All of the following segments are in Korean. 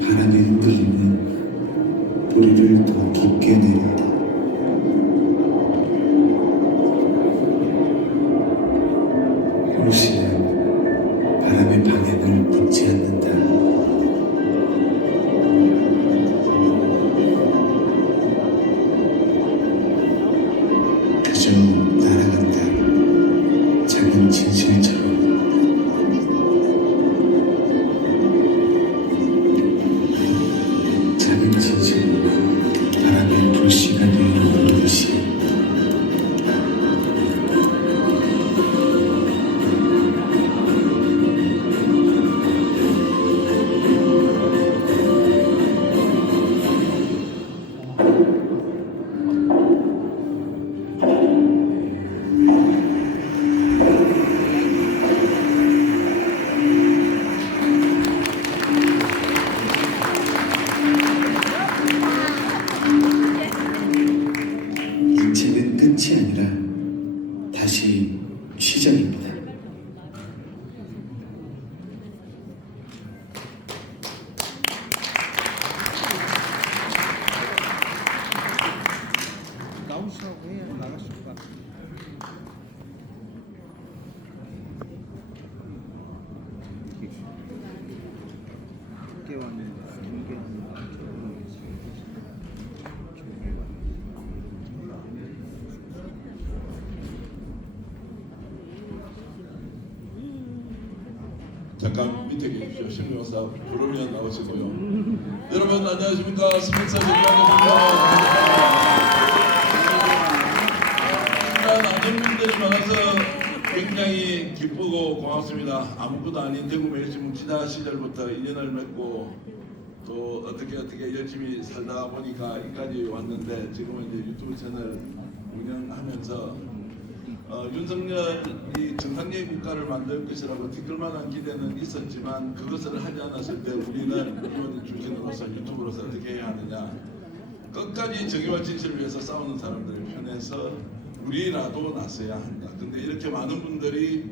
바람에 흔들리는 뿌리를 더 깊게 내린다. 효시는 바람의 방향을 묻지 않는다. 그저 날아간다. 작은 진실처럼. 작은 진실은 바람의 불씨가 되어 오르듯이 인체는 끝이 아니라 다시 시작입니다. 나오시라고 해야 나가실 것 같아요. 늦게 왔는데 늦게 왔는데 잠깐 밑에 계십시오. 신명사 부르면 나오시고요. 여러분 안녕하십니까? 스픽서 정관입니다. 아동분들이 많아서 굉장히 기쁘고 고맙습니다. 아무것도 아닌 대구매일신문 기자 시절부터 인연을 맺고 또 어떻게 열심히 살다 보니까 여기까지 왔는데 지금은 이제 유튜브 채널 운영하면서 윤석열이 정상적인 국가를 만들 것이라고 티끌만한 기대는 있었지만 그것을 하지 않았을 때 우리는 이번 출신으로서 유튜브로서 어떻게 해야 하느냐, 끝까지 정의와 진실을 위해서 싸우는 사람들의 편에서 우리라도 나서야 한다. 근데 이렇게 많은 분들이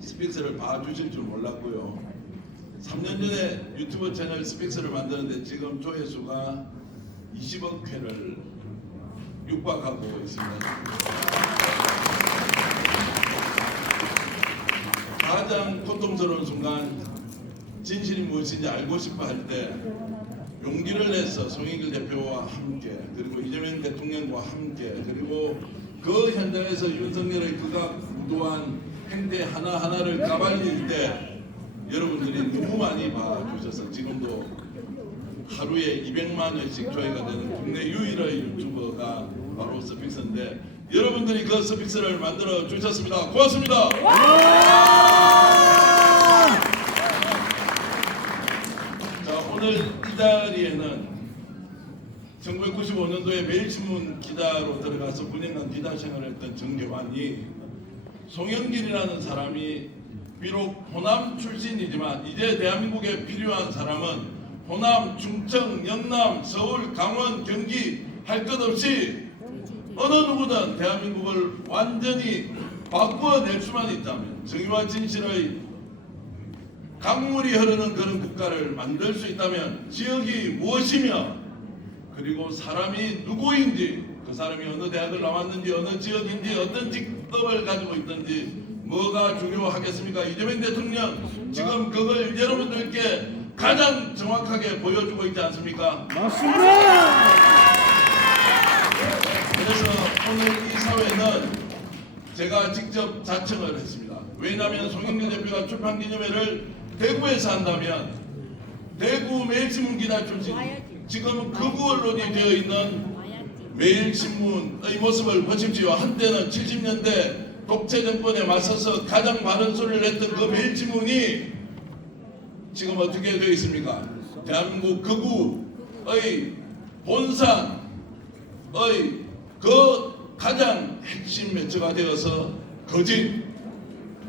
스픽스를 봐주실 줄 몰랐고요. 3년 전에 유튜브 채널 스픽스를 만드는데 지금 조회수가 20억 회를 육박하고 있습니다. 가장 고통스러운 순간, 진실이 무엇인지 알고 싶어 할 때 용기를 내서 송영길 대표와 함께, 그리고 이재명 대통령과 함께, 그리고 그 현장에서 윤석열의 극악무도한 행태 하나하나를 까발릴 때 여러분들이 너무 많이 봐주셔서 지금도 하루에 200만 회씩 조회가 되는 국내 유일의 유튜버가 바로 스픽스인데, 여러분들이 그 스픽스를 만들어 주셨습니다. 고맙습니다. 자, 오늘 이 자리에는 1995년도에 매일신문 기자로 들어가서 9년간 기자 생활을 했던 정교환이, 송영길이라는 사람이 비록 호남 출신이지만 이제 대한민국에 필요한 사람은 호남, 충청, 영남, 서울, 강원, 경기 할 것 없이 어느 누구든 대한민국을 완전히 바꾸어낼 수만 있다면, 정의와 진실의 강물이 흐르는 그런 국가를 만들 수 있다면, 지역이 무엇이며 그리고 사람이 누구인지, 그 사람이 어느 대학을 나왔는지, 어느 지역인지, 어떤 직업을 가지고 있든지 뭐가 중요하겠습니까? 이재명 대통령 지금 그걸 여러분들께 가장 정확하게 보여주고 있지 않습니까? 맞습니다. 그래서 오늘 이 사회는 제가 직접 자청을 했습니다. 왜냐하면 송영길 대표가 출판기념회를 대구에서 한다면 대구 매일신문 기자 출신, 지금 극우 언론이 되어 있는 매일신문의 모습을 보십시오. 한때는 70년대 독재 정권에 맞서서 가장 많은 소리를 했던 그 매일신문이 지금 어떻게 되어 있습니까? 대한민국 극우의 본산의 그 가장 핵심 매체가 되어서 거짓,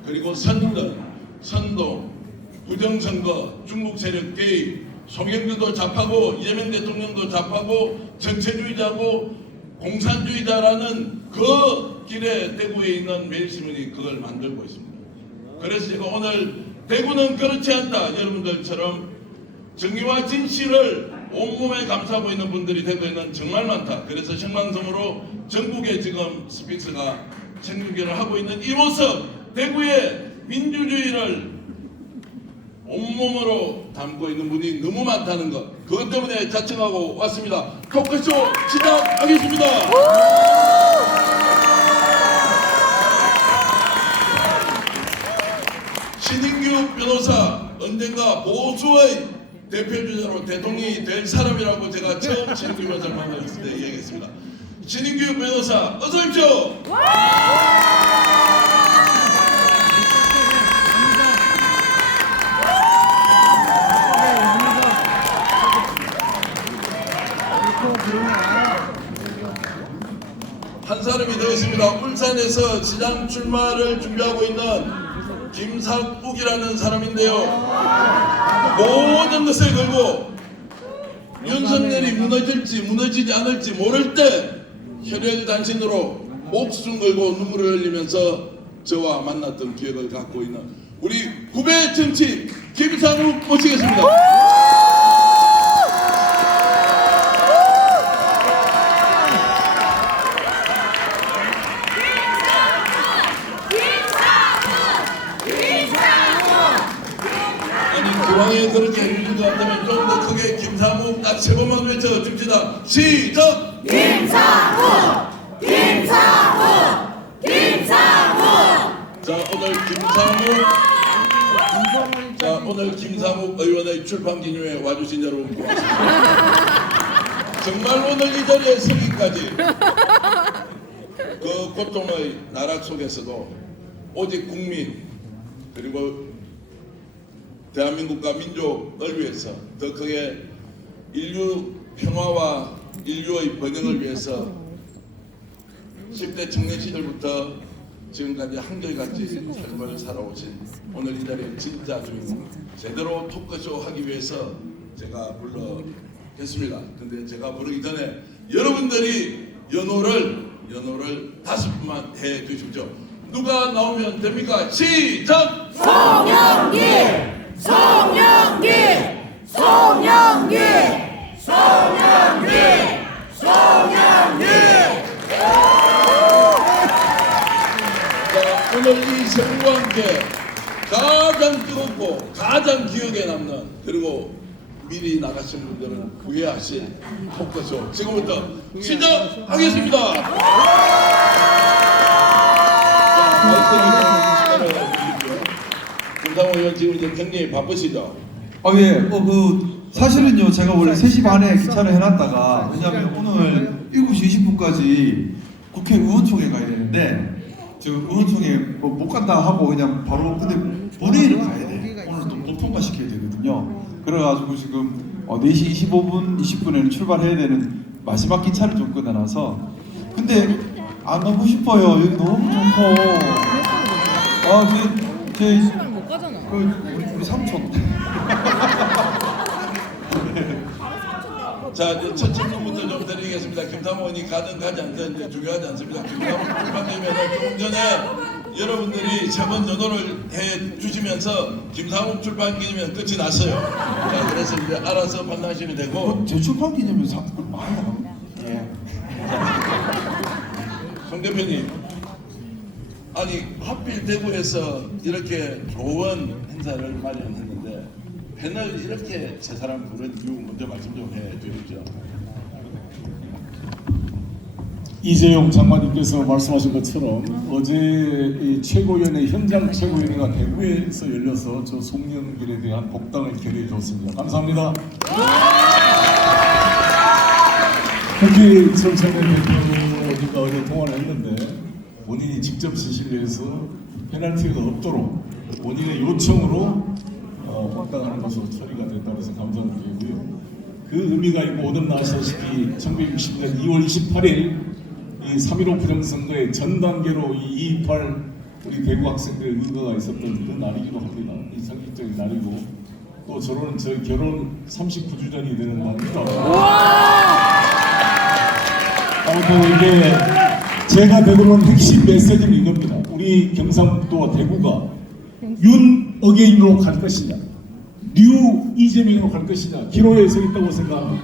그리고 선동, 부정선거, 중국 세력 개입, 송영길도 잡하고 이재명 대통령도 잡하고 전체주의자고 공산주의자라는 그 길에 대구에 있는 매일신문이 그걸 만들고 있습니다. 그래서 제가 오늘 대구는 그렇지 않다, 여러분들처럼 정의와 진실을 온몸에 감싸고 있는 분들이 대구에는 정말 많다. 그래서 생방송으로 전국에 지금 스피스가 생중계를 하고 있는 이 모습, 대구의 민주주의를 온몸으로 담고 있는 분이 너무 많다는 것, 그것 때문에 자청하고 왔습니다. 토크쇼 시작하겠습니다. 신인규 변호사, 언젠가 보수의 대표주자로 대통령이 될 사람이라고 제가 처음 신인규 변호사를 만났을 때 얘기했습니다. 신인규 변호사 어서 오십시오. 한 사람이 되었습니다. 울산에서 시장 출마를 준비하고 있는 김상욱이라는 사람인데요. 모든 것을 걸고 윤석열이 무너질지 무너지지 않을지 모를 때 혈혈단신으로 목숨 걸고 눈물을 흘리면서 저와 만났던 기억을 갖고 있는 우리 후배 정치 김상욱 모시겠습니다. 기왕에 그렇게 해주신 것 같다면 좀 더 크게 김상욱 딱 세 번만 외쳐줍시다. 시작! 김상욱! 김상욱! 김상욱! 자 오늘 김상욱 의원의 출판 기념회에 와주신 여러분 고맙습니다. 정말 오늘 이 자리에 서기까지 그 고통의 나락 속에서도 오직 국민 그리고 대한민국과 민족을 위해서 더 크게 인류 평화와 인류의 번영을 위해서 10대 청년 시절부터 지금까지 한결같이 삶을 살아오신 오늘 이 자리에 진짜 주인공 제대로 토크쇼 하기 위해서 제가 불러겠습니다. 근데 제가 부르기 전에 여러분들이 연호를 5분만 해 주십시오. 누가 나오면 됩니까? 시작! 송영길! 송영길! 송영길! 송영길! 송영길! 자, 오늘 이 선거와 함께 가장 뜨겁고 가장 기억에 남는 그리고 미리 나가신 분들은 후회하실 토크쇼 지금부터 시작하겠습니다. 자, 마이크 기다려주십시오. 김상욱 의원 지금 이제 굉장히 바쁘시죠? 예. 사실은요, 제가 원래 3시 반에 기차를 해놨다가, 왜냐면 오늘 7시 20분까지 국회 의원총회 가야 되는데, 지금 의원총회 못 간다 하고 그냥 바로, 근데 본회의를 가야 돼. 오늘 또 통과시켜야 되거든요. 그래가지고 지금 4시 25분, 20분에는 출발해야 되는 마지막 기차를 좀 끊어놔서, 근데 안 가고 싶어요. 여기 너무 좋고. 못 가잖아. 우리 삼촌. 자, 이제 첫 질문부터 좀 드리겠습니다. 김상욱 의원이 가든 가지 않든 이제 중요하지 않습니다. 김상욱 출판님에는 조금 전에 여러분들이 세 번 연호를 해 주시면서 김상욱 출판 기념회는 끝이 났어요. 자, 그래서 이제 알아서 판단하시면 되고. 제 출판 기념일 상품 많이 나갑니다. 예. 송 대표님, 아니 하필 대구에서 이렇게 좋은 행사를 마련했는데 패널 이렇게 세 사람 부른 이유 먼저 말씀 좀 해주십시오. 이재용 장관님께서 말씀하신 것처럼 어제 이 최고위원회 현장 최고위원회가 대구에서 열려서 저 송영길에 대한 복당을 결의해 줬습니다. 감사합니다. 국회 정청래 대표가 어제 통화를 했는데 본인이 직접 지시를 해서 페널티가 없도록 본인의 요청으로 복당하는 것으로 처리가 됐다고 해서 감사를 드리고요. 그 의미가 있고 오늘 아시다시피 1960년 2월 28일 이 3.15 부정선거의 전 단계로 이 2.28 우리 대구 학생들의 의거가 있었던 그 날이기도 합니다. 이 상징적인 날이고 또 저로는 저희 결혼 39주년이 되는 날입니다. 아무튼 이게 제가 되돌아온 핵심 메시지는 이겁니다. 우리 경상북도와 대구가 윤 어게인으로 갈 것이냐, 뉴 이재명으로 갈 것이냐 기로에 서 있다고 생각합니다.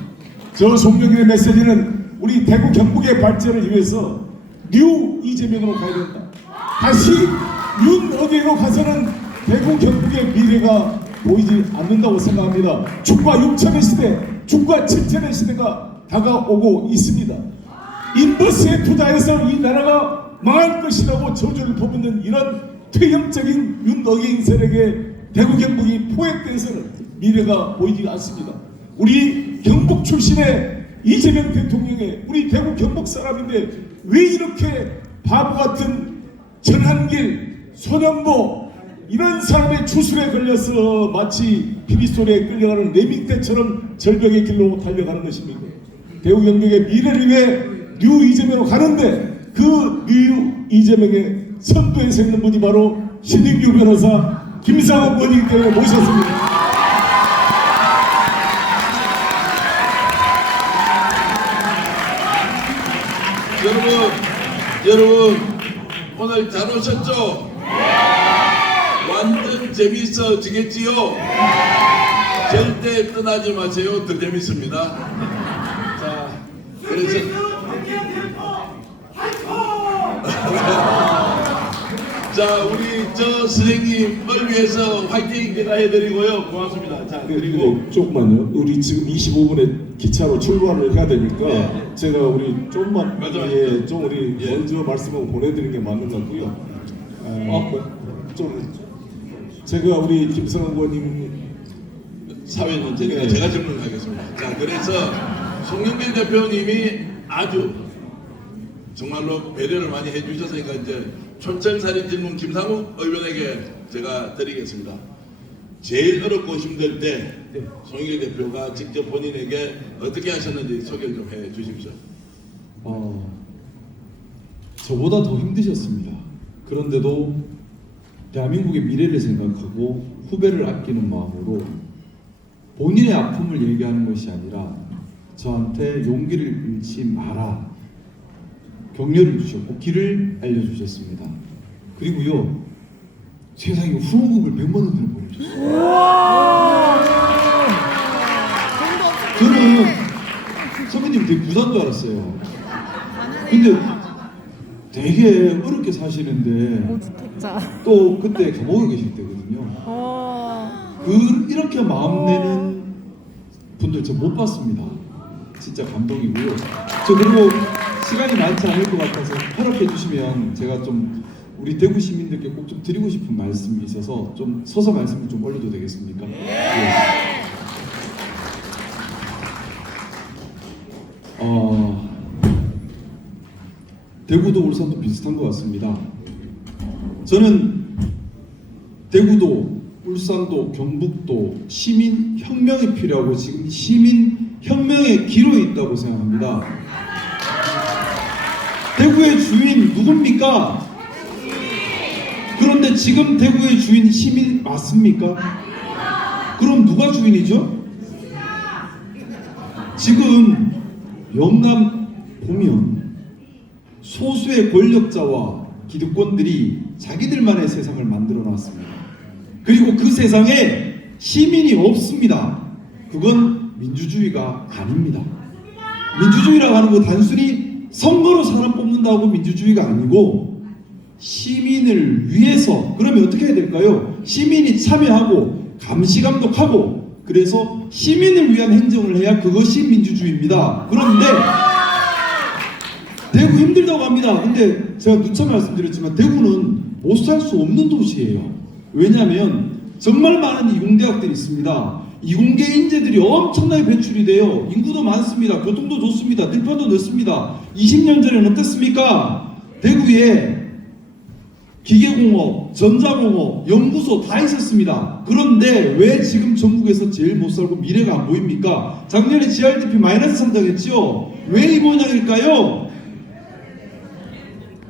저 송영길의 메시지는 우리 대구 경북의 발전을 위해서 뉴 이재명으로 가야 된다. 다시 윤어디로 가서는 대구 경북의 미래가 보이지 않는다고 생각합니다. 죽과 6천의 시대, 죽과 7천의 시대가 다가오고 있습니다. 인버스에 투자해서 이 나라가 망할 것이라고 저주를 퍼붓는 이런 퇴행적인 윤어게인 세력에 대구 경북이 포획돼서는 미래가 보이지 않습니다. 우리 경북 출신의 이재명 대통령의 우리 대구 경북 사람인데 왜 이렇게 바보 같은 전한길, 손현보 이런 사람의 주술에 걸려서 마치 피리소리에 끌려가는 레밍대처럼 절벽의 길로 달려가는 것입니다. 대구 경북의 미래를 위해 뉴 이재명으로 가는데 그 뉴 이재명의 선두에 서 있는 분이 바로 신인규 변호사 김상욱 의원이기 때문에 모셨습니다. 여러분 오늘 잘 오셨죠? 완전 재밌어지겠지요? 절대 떠나지 마세요. 더 재밌습니다. 자, 그래서 자, 우리 저 선생님을 위해서 화이팅 제가 해드리고요. 고맙습니다. 자, 그리고 조금만요. 우리 지금 25분에 기차로 출발을 해야 되니까 제가 우리 조금만 맞아. 좀 우리 먼저 말씀을 보내드리는 게 맞는 것 같고요. 좀 제가 우리 김성원 의원님 사회는 제가, 네. 제가 질문하겠습니다. 자, 그래서 송영길 대표님이 아주 정말로 배려를 많이 해주셨으니까 이제 촌철살인 질문 김상욱 의원에게 제가 드리겠습니다. 제일 어렵고 힘들 때 송영길 대표가 직접 본인에게 어떻게 하셨는지 소개를 좀 해주십시오. 저보다 더 힘드셨습니다. 그런데도 대한민국의 미래를 생각하고 후배를 아끼는 마음으로 본인의 아픔을 얘기하는 것이 아니라 저한테 용기를 잃지 마라 격려를 주셨고 길을 알려주셨습니다. 그리고요 세상에 후원금을 100만 원을 보내주셨어요. 저는 선배님 되게 부자인 줄 알았어요. 근데 되게 어렵게 사시는데 또 그때 감옥에 계실 때거든요. 이렇게 마음 내는 분들 저 못 봤습니다. 진짜 감동이고요. 저 그리고 시간이 많지 않을 것 같아서 허락해 주시면 제가 좀 우리 대구 시민들께 꼭 좀 드리고 싶은 말씀이 있어서 좀 서서 말씀을 좀 올려도 되겠습니까? 네. 대구도 울산도 비슷한 것 같습니다. 저는 대구도 울산도 경북도 시민 혁명이 필요하고 지금 시민 혁명의 기로에 있다고 생각합니다. 대구의 주인 누굽니까? 그런데 지금 대구의 주인 시민 맞습니까? 그럼 누가 주인이죠? 지금 영남 보면 소수의 권력자와 기득권들이 자기들만의 세상을 만들어 놨습니다. 그리고 그 세상에 시민이 없습니다. 그건 민주주의가 아닙니다. 민주주의라고 하는 건 단순히 선거로 사람 뽑는다고 민주주의가 아니고 시민을 위해서 그러면 어떻게 해야 될까요? 시민이 참여하고 감시 감독하고 그래서 시민을 위한 행정을 해야 그것이 민주주의입니다. 그런데 대구 힘들다고 합니다. 근데 제가 누차 말씀드렸지만 대구는 못 살 수 없는 도시예요. 왜냐하면 정말 많은 이공대학들이 있습니다. 이공계 인재들이 엄청나게 배출이 돼요. 인구도 많습니다. 교통도 좋습니다. 들판도 넓습니다. 20년 전에는 어땠습니까? 대구에 기계공업, 전자공업, 연구소 다 있었습니다. 그런데 왜 지금 전국에서 제일 못 살고 미래가 안 보입니까? 작년에 GRDP 마이너스 성장했죠? 왜 이 모양일까요?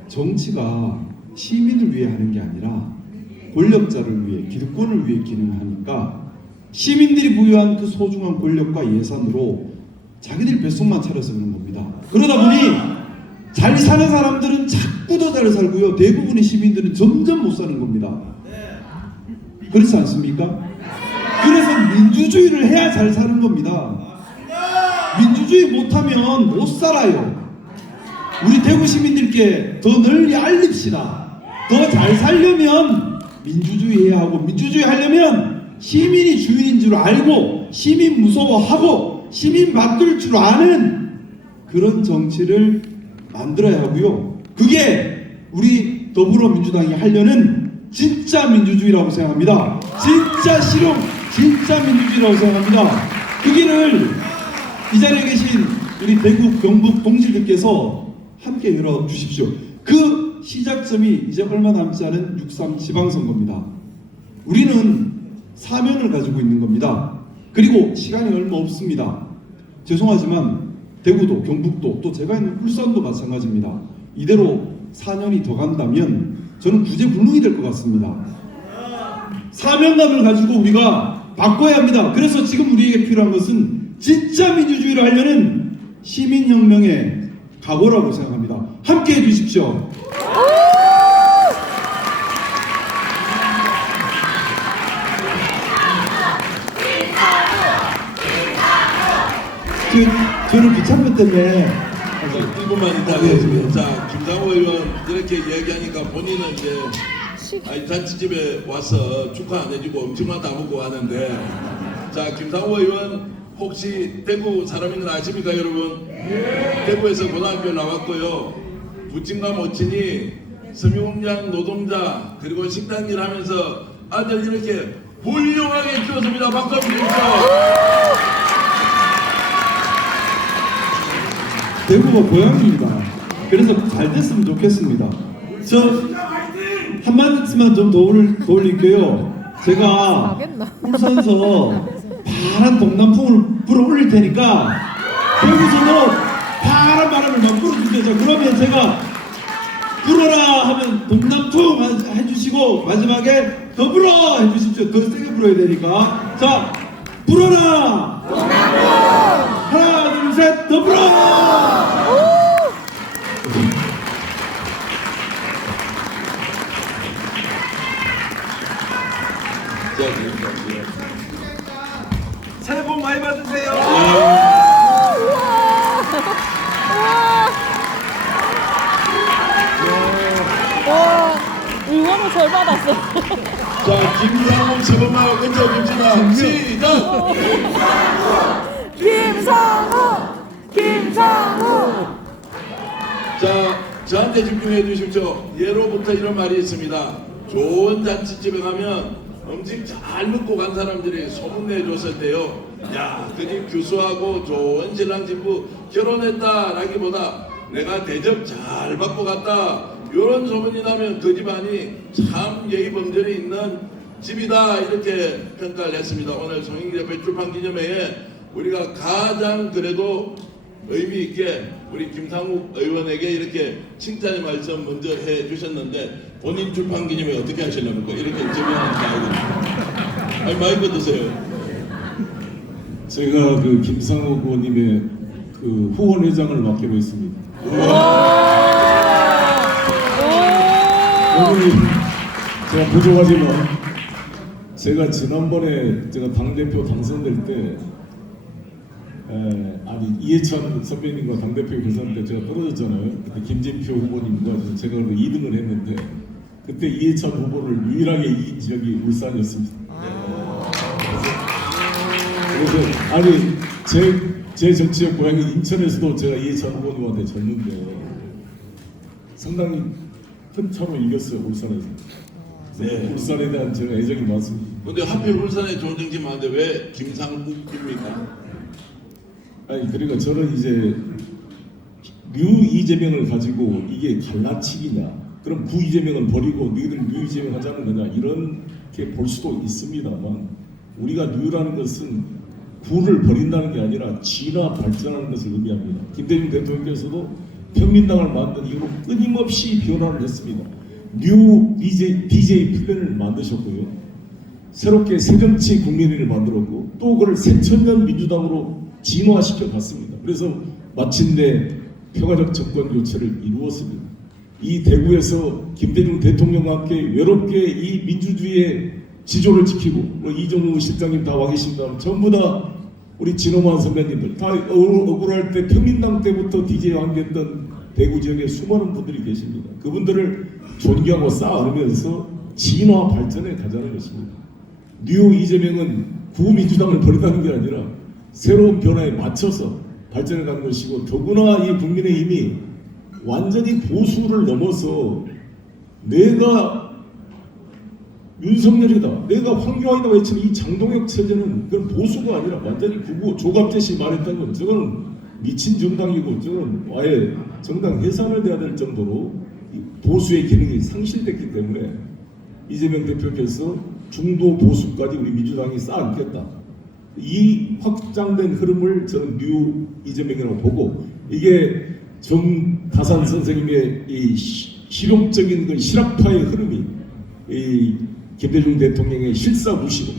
정치가 시민을 위해 하는 게 아니라 권력자를 위해, 기득권을 위해 기능하니까 시민들이 부여한 그 소중한 권력과 예산으로 자기들 뱃속만 차려서 그런 겁니다. 그러다 보니 잘 사는 사람들은 자꾸 더 잘 살고요. 대부분의 시민들은 점점 못 사는 겁니다. 그렇지 않습니까? 그래서 민주주의를 해야 잘 사는 겁니다. 민주주의 못하면 못 살아요. 우리 대구 시민들께 더 널리 알립시다. 더 잘 살려면 민주주의 해야 하고, 민주주의 하려면 시민이 주인인 줄 알고, 시민 무서워하고, 시민 맡길 줄 아는 그런 정치를 만들어야 하고요. 그게 우리 더불어민주당이 하려는 진짜 민주주의라고 생각합니다. 진짜 실용, 진짜 민주주의라고 생각합니다. 그 길을 이 자리에 계신 우리 대구, 경북 동지들께서 함께 열어주십시오. 그 시작점이 이제 얼마 남지 않은 6.3 지방선거입니다. 우리는 사명을 가지고 있는 겁니다. 그리고 시간이 얼마 없습니다. 죄송하지만 대구도, 경북도, 또 제가 있는 울산도 마찬가지입니다. 이대로 4년이 더 간다면 저는 구제불능이 될 것 같습니다. 사명감을 가지고 우리가 바꿔야 합니다. 그래서 지금 우리에게 필요한 것은 진짜 민주주의를 하려는 시민혁명의 각오라고 생각합니다. 함께 해주십시오. 저는 귀찮기 때문에 1분만 있다 하겠습니다. 자, 김상호 의원 이렇게 이야기하니까 본인은 이제 잔치집에 와서 축하 안 해주고 음식만 다 먹고 하는데, 자, 김상호 의원 혹시 대구 사람인 건 아십니까, 여러분? 대구에서 고등학교 나왔고요. 부친과 모친이 섬유공장 노동자 그리고 식당 일 하면서 아들 이렇게 훌륭하게 키웠습니다. 박수 한번 주십시오. 대구가 고향입니다. 그래서 잘 됐으면 좋겠습니다. 저 한 마디만 좀 더 올릴게요. 제가 울산서 파란 동남풍을 불어 올릴 테니까 대구서도 파란 바람을 막 불어주세요. 자, 그러면 제가 불어라 하면 동남풍 해주시고 마지막에 더 불어 해주십시오. 더 세게 불어야 되니까. 자, 불어라! 하나, 둘, 셋, 더 불어! 새해 복 많이 받으세요. 응원을 절 받았어. 자, 김상호 세번만 던져줍시다. 시작! 김상호! 자, 저한테 집중해 주십시오. 예로부터 이런 말이 있습니다. 좋은 잔치집에 가면 음식 잘 먹고 간 사람들이 소문내줬을 때요, 야, 그 집 규수하고 좋은 신랑 신부 결혼했다라기보다 내가 대접 잘 받고 갔다, 이런 소문이 나면 그 집안이 참 예의 범절이 있는 집이다, 이렇게 평가를 했습니다. 오늘 송영길 대표 출판 기념회에 우리가 가장 그래도 의미 있게 우리 김상욱 의원에게 이렇게 칭찬의 말씀 먼저 해 주셨는데, 본인 출판 기념회 어떻게 하시려니까 이렇게 질문하는 거 아니, 마이크 드세요. 제가 그 김상욱 의원님의 그 후원회장을 맡기로 했습니다. 오늘 제가 부족하지만 제가 지난번에 제가 당대표 당선될 때 아니 이해찬 선배님과 당대표 결선 때 제가 떨어졌잖아요. 그때 김진표 후보님과 제가 2등을 했는데 그때 이해찬 후보를 유일하게 이긴 지역이 울산이었습니다. 그래서 아니 제 정치적 고향이 인천에서도 제가 이해찬 후보님한테 졌는데 상당히 큰 차로 이겼어요, 울산에서. 네. 울산에 대한 제가 애정이 많습니다. 근데 하필 울산에 좋은 정치 많은데 왜 김상욱입니까? 아니 그러니까 저는 이제 류 이재명을 가지고 이게 갈라치기냐, 그럼 구 이재명은 버리고 너희들 류 이재명 하자는 거냐, 이렇게 볼 수도 있습니다만, 우리가 류라는 것은 구를 버린다는 게 아니라 진화 발전하는 것을 의미합니다. 김대중 대통령께서도 평민당을 만든 이후로 끊임없이 변화를 했습니다. 뉴 BJ 플랜을 만드셨고요. 새롭게 새정치 국민회를 만들었고 또 그걸 새천년 민주당으로 진화시켜 갔습니다. 그래서 마침내 평화적 정권 교체를 이루었습니다. 이 대구에서 김대중 대통령과 함께 외롭게 이 민주주의의 지조를 지키고 이종우 실장님 다 와 계십니다. 전부 다 우리 진호만 선배님들 다 억울할 때 평민당 때부터 DJ 왕됐던 대구 지역에 수많은 분들이 계십니다. 그분들을 존경하고 쌓아가면서 진화 발전해 가자는 것입니다. 뉴 이재명은 구민주당을 버린다는 게 아니라 새로운 변화에 맞춰서 발전해 가는 것이고, 더구나 이 국민의힘이 완전히 보수를 넘어서 내가 윤석열이다, 내가 황교안이다 외치는 이 장동혁 체제는 그건 보수가 아니라 완전히 구구, 조갑재 씨 말했던 건 저거는 미친 정당이고 저거는 아예 정당 해산을 해야 될 정도로 보수의 기능이 상실됐기 때문에 이재명 대표께서 중도 보수까지 우리 민주당이 쌓아놓겠다. 이 확장된 흐름을 저는 뉴 이재명이라고 보고, 이게 정다산 선생님의 이 실용적인 그 실학파의 흐름이 이 김대중 대통령의 실사무시로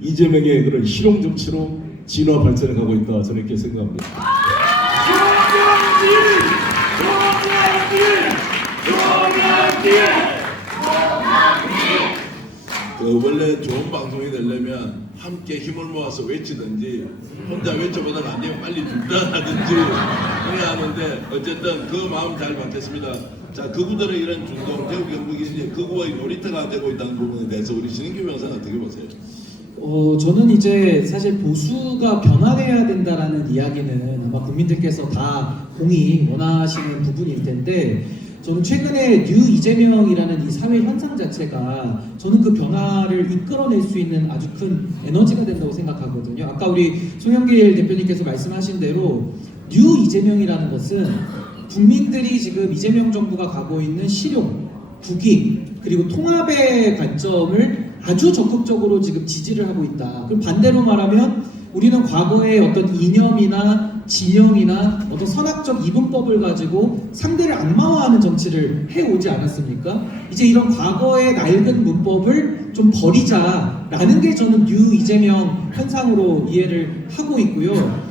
이재명의 그런 실용 정치로 진화 발전해 가고 있다, 저는 이렇게 생각합니다. 원래 좋은 방송이 되려면 함께 힘을 모아서 외치든지 혼자 외쳐보다가 안 되면 빨리 중단하든지 해야 하는데, 어쨌든 그 마음 잘 받겠습니다. 자, 극우들의 이런 중동, 대구 경북이 이제 극우의 놀이터가 되고 있다는 부분에 대해서 우리 신인규 변호사는 어떻게 보세요? 저는 이제 사실 보수가 변화해야 된다라는 이야기는 아마 국민들께서 다 공히 원하시는 부분일 텐데, 저는 최근에 뉴 이재명이라는 이 사회 현상 자체가 저는 그 변화를 이끌어낼 수 있는 아주 큰 에너지가 된다고 생각하거든요. 아까 우리 송영길 대표님께서 말씀하신 대로 뉴 이재명이라는 것은 국민들이 지금 이재명 정부가 가고 있는 실용, 국익, 그리고 통합의 관점을 아주 적극적으로 지금 지지를 하고 있다. 그럼 반대로 말하면 우리는 과거의 어떤 이념이나 진영이나 어떤 선악적 이분법을 가지고 상대를 악마화하는 정치를 해오지 않았습니까? 이제 이런 과거의 낡은 문법을 좀 버리자라는 게 저는 뉴 이재명 현상으로 이해를 하고 있고요.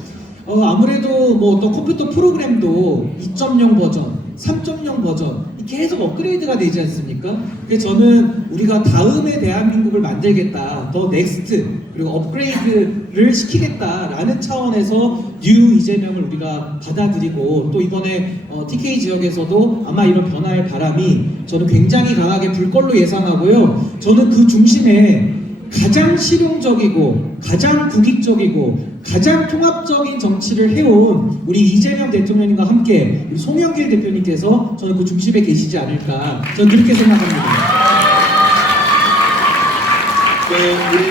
아무래도 뭐 어떤 컴퓨터 프로그램도 2.0 버전, 3.0 버전 계속 업그레이드가 되지 않습니까? 그래서 저는 우리가 다음의 대한민국을 만들겠다, 더 넥스트, 그리고 업그레이드를 시키겠다라는 차원에서 뉴 이재명을 우리가 받아들이고, 또 이번에 TK 지역에서도 아마 이런 변화의 바람이 저는 굉장히 강하게 불 걸로 예상하고요. 저는 그 중심에 가장 실용적이고 가장 국익적이고 가장 통합적인 정치를 해온 우리 이재명 대통령님과 함께 우리 송영길 대표님께서 저는 그 중심에 계시지 않을까, 저는 그렇게 생각합니다. 우리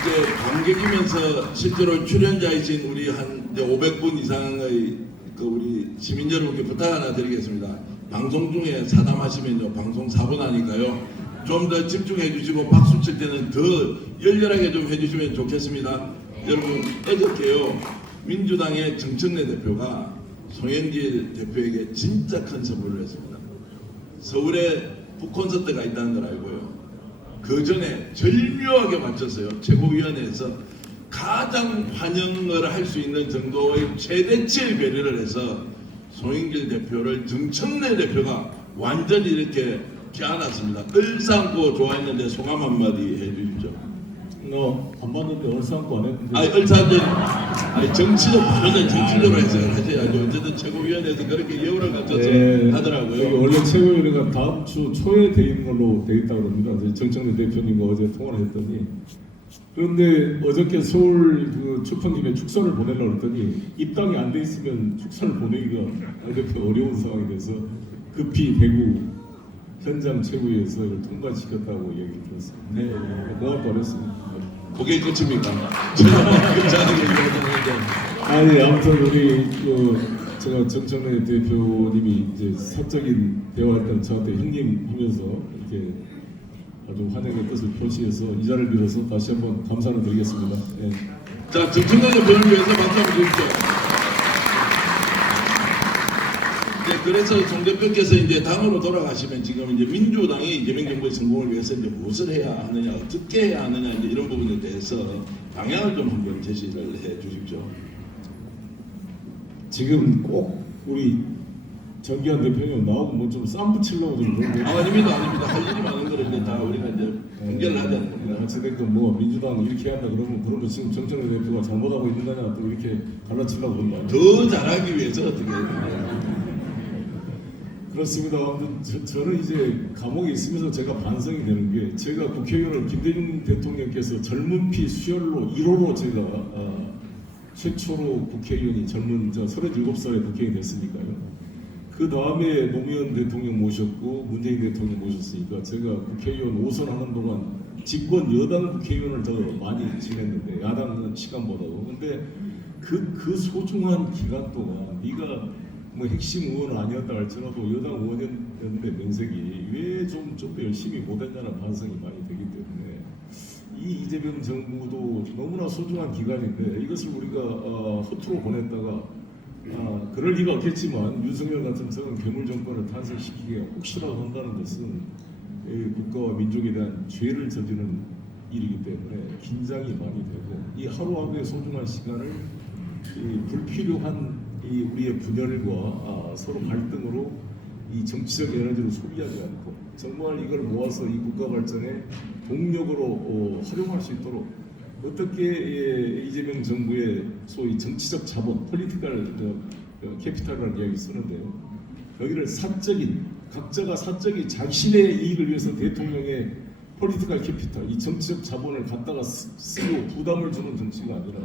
이제 관객이면서 실제로 출연자이신 우리 한 이제 500분 이상의 그 우리 시민 여러분께 부탁 하나 드리겠습니다. 방송 중에 사담하시면요, 방송 4분 하니까요, 좀 더 집중해 주시고 박수 칠 때는 더 열렬하게 좀 해주시면 좋겠습니다. 여러분, 어저께요, 민주당의 정청래 대표가 송영길 대표에게 진짜 큰 선물을 했습니다. 서울에 북콘서트가 있다는 걸 알고요, 그 전에 절묘하게 맞췄어요. 최고위원회에서 가장 환영을 할 수 있는 정도의 최대치의 배려를 해서 송영길 대표를 정청래 대표가 완전히 이렇게 껴안았습니다. 얼싸안고 좋아했는데 소감 한마디 해주십시오. 안 봤는데 얼싸안고 안 했는데. 아니, 얼싸안고 정치적 발언은 정치적으로 했어요. 하셔야죠. 어쨌든 최고위원회에서 그렇게 예우를 갖춰서 하더라고요. 여기 원래 최고위원회가 다음 주 초에 돼 있는 걸로 돼 있다고 합니다. 정청래 대표님과 어제 통화를 했더니, 그런데 어저께 서울 그 축헌팀에 축사를 보내려고 했더니 입당이 안 돼 있으면 축사를 보내기가 이렇게 어려운 상황이 돼서 급히 대구 현장 최고위에서 이걸 통과시켰다고 얘기 들었습니다. 네, 고맙고 어렵습니다. 그게 끝입니까? 괜찮은 얘기가 아니, 아무튼 우리 제가 정청래 대표님이 이제 사적인 대화할 때 저한테 형님 하면서 이렇게 아주 환영의 뜻을 표시해서 이 자리를 빌어서 다시 한번 감사를 드리겠습니다. 네. 자, 정청래 대표를 위해서 박수 한번 주십시오. 네, 그래서 송 대표께서 이제 당으로 돌아가시면 지금 이제 민주당이 이재명 정부의 성공을 위해서 이제 무엇을 해야 하느냐, 어떻게 해야 하느냐, 이제 이런 부분에 대해서 방향을 좀 한번 제시를 해 주십시오. 지금 꼭 우리 정기환 대표님 나오고 뭐 좀 쌈 붙이려고 좀 그런 거. 아닙니다. 할 일이 많은 거를 이제 다 우리가 이제 연결을 하지 않습니까? 어쨌든 뭐 민주당 이렇게 한다 그러면 그런 거 지금 정청래 대표가 잘못하고 있는 거냐 또 이렇게 갈라치려고 본다. 더 잘하기 위해서 어떻게 해야 되냐. 그렇습니다. 아무튼 저는 이제 감옥에 있으면서 제가 반성이 되는 게 제가 국회의원을 김대중 대통령께서 젊은 피 수혈로 1호로 제가 최초로 국회의원이 젊은 37살에 국회의원이 됐으니까요. 그 다음에 노무현 대통령 모셨고 문재인 대통령 모셨으니까 제가 국회의원 5선 하는 동안 집권 여당 국회의원을 더 많이 지냈는데 야당 시간보다도. 근데 그 소중한 기간 동안 네가 뭐 핵심 의원 아니었다 할지라도 여당 의원이었는데 명색이 왜 좀 더 열심히 못했냐는 반성이 많이 되기 때문에 이 이재명 정부도 너무나 소중한 기간인데 이것을 우리가 허투루 보냈다가 그럴 리가 없겠지만 윤석열 같은 저런 괴물 정권을 탄생시키기가 혹시라도 한다는 것은 국가와 민족에 대한 죄를 저지르는 일이기 때문에 긴장이 많이 되고 이 하루하루의 소중한 시간을 이 불필요한 이 우리의 분열과 서로 갈등으로 이 정치적 에너지를 소비하지 않고 정말 이걸 모아서 이 국가 발전의 동력으로 활용할 수 있도록 어떻게 이재명 정부의 소위 정치적 자본, 폴리티컬 캐피탈이라는 이야기 쓰는데요. 여기를 사적인, 각자가 사적인 자신의 이익을 위해서 대통령의 폴리티컬 캐피탈, 이 정치적 자본을 갖다가 쓰고 부담을 주는 정치가 아니라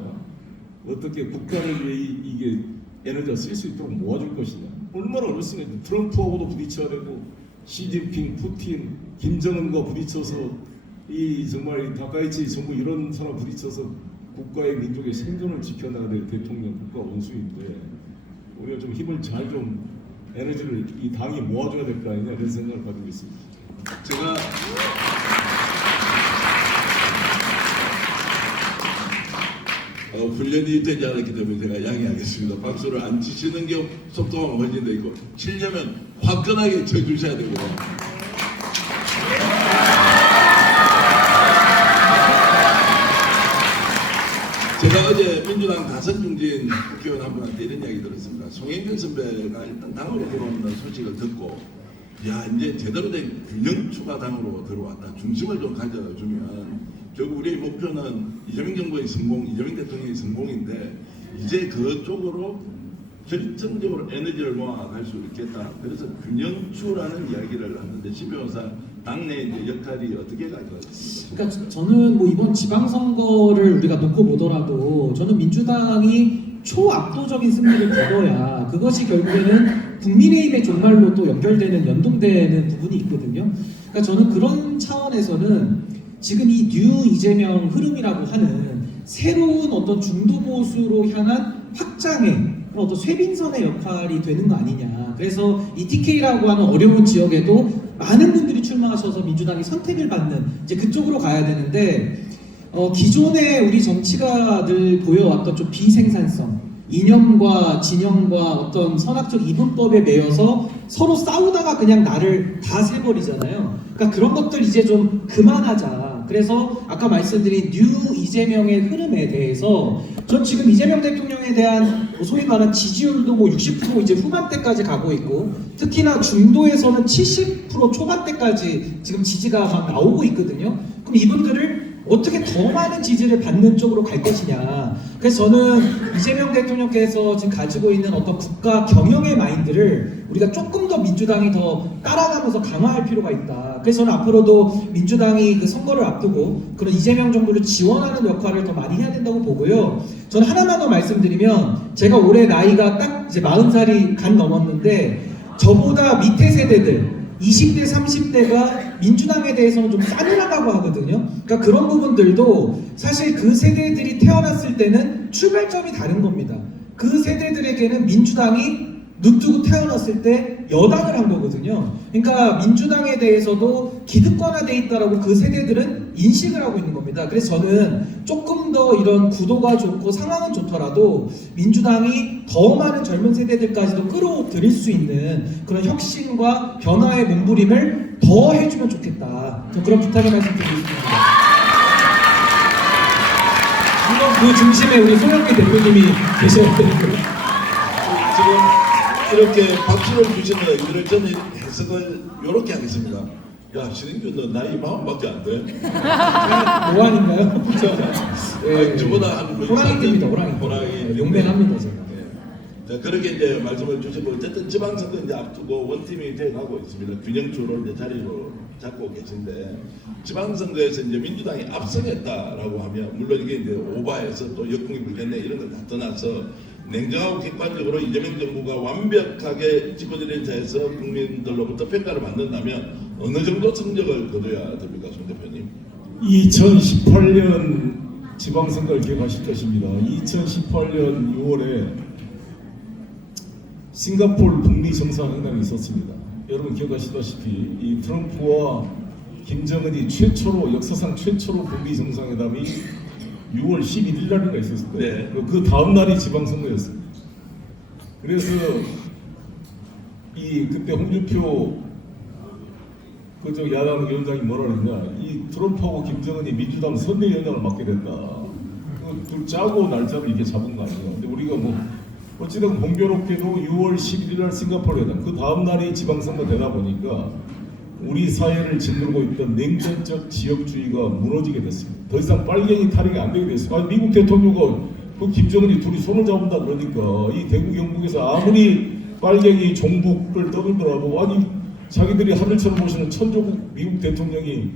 어떻게 국가를 위해 이게 에너지가 쓸 수 있도록 모아줄 것이냐. 얼마나 어렵습니까? 트럼프하고도 부딪혀야 되고 시진핑, 푸틴, 김정은과 부딪혀서 이 정말 다카이치 정부 이런 사람 부딪혀서 국가의 민족의 생존을 지켜나가야 될 대통령 국가 원수인데 우리가 좀 힘을 잘 좀 에너지를 이 당이 모아줘야 될 거 아니냐 이런 생각을 가지고 있습니다. 제가 훈련이 되지 않았기 때문에 제가 양해하겠습니다. 박수를 안 치시는 게 속도가 훨씬 더 있고 치려면 화끈하게 쳐주셔야 되고요. 제가 어제 민주당 다선 중진 국회의원 한 분한테 이런 이야기 들었습니다. 송영길 선배가 일단 당으로 들어온다는 소식을 듣고 야 이제 제대로 된 균형 추가 당으로 들어왔다. 중심을 좀 가져주면 결국 우리의 목표는 이재명 정부의 성공, 이재명 대통령의 성공인데 이제 그쪽으로 결정적으로 에너지를 모아갈 수 있겠다. 그래서 균형추라는 이야기를 하는데 시 변호사 당내 이제 역할이 어떻게 갈 것 같습니까? 그러니까 저는 뭐 이번 지방선거를 우리가 놓고 보더라도 저는 민주당이 초압도적인 승리를 거둬야 그것이 결국에는 국민의힘의 종말로 또 연결되는 연동되는 부분이 있거든요. 그러니까 저는 그런 차원에서는 지금 이 뉴 이재명 흐름이라고 하는 새로운 어떤 중도 보수로 향한 확장의 어떤 쇄빈선의 역할이 되는 거 아니냐. 그래서 이 TK라고 하는 어려운 지역에도 많은 분들이 출마하셔서 민주당이 선택을 받는 이제 그쪽으로 가야 되는데 기존에 우리 정치가 늘 보여왔던 좀 비생산성, 이념과 진영과 어떤 선악적 이분법에 매여서 서로 싸우다가 그냥 나를 다 세버리잖아요. 그러니까 그런 것들 이제 좀 그만하자. 그래서 아까 말씀드린 뉴 이재명의 흐름에 대해서 전 지금 이재명 대통령에 대한 소위 말하는 지지율도 뭐 60% 이제 후반대까지 가고 있고 특히나 중도에서는 70% 초반대까지 지금 지지가 막 나오고 있거든요. 그럼 이분들을 어떻게 더 많은 지지를 받는 쪽으로 갈 것이냐. 그래서 저는 이재명 대통령께서 지금 가지고 있는 어떤 국가 경영의 마인드를 우리가 조금 더 민주당이 더 따라가면서 강화할 필요가 있다. 그래서 저는 앞으로도 민주당이 그 선거를 앞두고 그런 이재명 정부를 지원하는 역할을 더 많이 해야 된다고 보고요. 저는 하나만 더 말씀드리면 제가 올해 나이가 딱 이제 40살이 간 넘었는데 저보다 밑에 세대들 20대, 30대가 민주당에 대해서는 좀 싸늘하다고 하거든요. 그러니까 그런 부분들도 사실 그 세대들이 태어났을 때는 출발점이 다른 겁니다. 그 세대들에게는 민주당이 눈뜨고 태어났을 때 여당을 한 거거든요. 그러니까 민주당에 대해서도 기득권화돼 있다라고 그 세대들은 인식을 하고 있는 겁니다. 그래서 저는 조금 더 이런 구도가 좋고 상황은 좋더라도 민주당이 더 많은 젊은 세대들까지도 끌어들일 수 있는 그런 혁신과 변화의 몸부림을 더 해주면 좋겠다. 저 그런 부탁의 말씀드리고 있습니다. 물론 그 중심에 우리 송영길 대표님이 계셔야 되고요. 지금 이렇게 박수를 주시는 의미를 저는 해석을 이렇게 하겠습니다. 야, 신인규 너 나이 40밖에 안 돼? 노안인가요? 아니, 저보다 한 호랑이입니다. 호랑이. 용맹합니다 제가. 자, 그렇게 이제 말씀을 주시고 어쨌든 지방선거 이제 앞두고 원팀이 되어가고 있습니다. 균형주로 이제 자리로 잡고 계신데 지방선거에서 이제 민주당이 앞서겠다라고 하면 물론 이게 이제 오바해서 또 역풍이 불겠네 이런 걸 다 떠나서 냉정하고 객관적으로 이재명 정부가 완벽하게 집어들인 차에서 국민들로부터 평가를 받는다면 어느 정도 성적을 거둬야 됩니까, 송 대표님? 2018년 지방선거를 기억하실 것입니다. 2018년 6월에 싱가포르 북미 정상회담이 있었습니다. 여러분 기억하시다시피 이 트럼프와 김정은이 역사상 최초로 북미 정상회담이 6월 11일 날인가 있었을 거예요. 네. 그 다음 날이 지방선거였습니다. 그래서 그때 홍준표 그쪽 야당 위원장이 뭐라 그랬냐, 이 트럼프하고 김정은이 민주당 선대위원장을 맡게 됐다. 둘 짜고 날짜를 이렇게 잡은 거 아니에요. 근데 우리가 뭐 어찌든 공교롭게도 6월 11일 날 싱가포르 회담, 그 다음 날이 지방선거 되다 보니까 우리 사회를 짓누르고 있던 냉전적 지역주의가 무너지게 됐습니다. 더 이상 빨갱이 탈익이 안 되게 됐어요. 아니, 미국 대통령과 그 김정은이 둘이 손을 잡는다 그러니까 이 대구 경북에서 아무리 빨갱이 종북을 떠들더라도 아니 자기들이 하늘처럼 보시는 천조국 미국 대통령이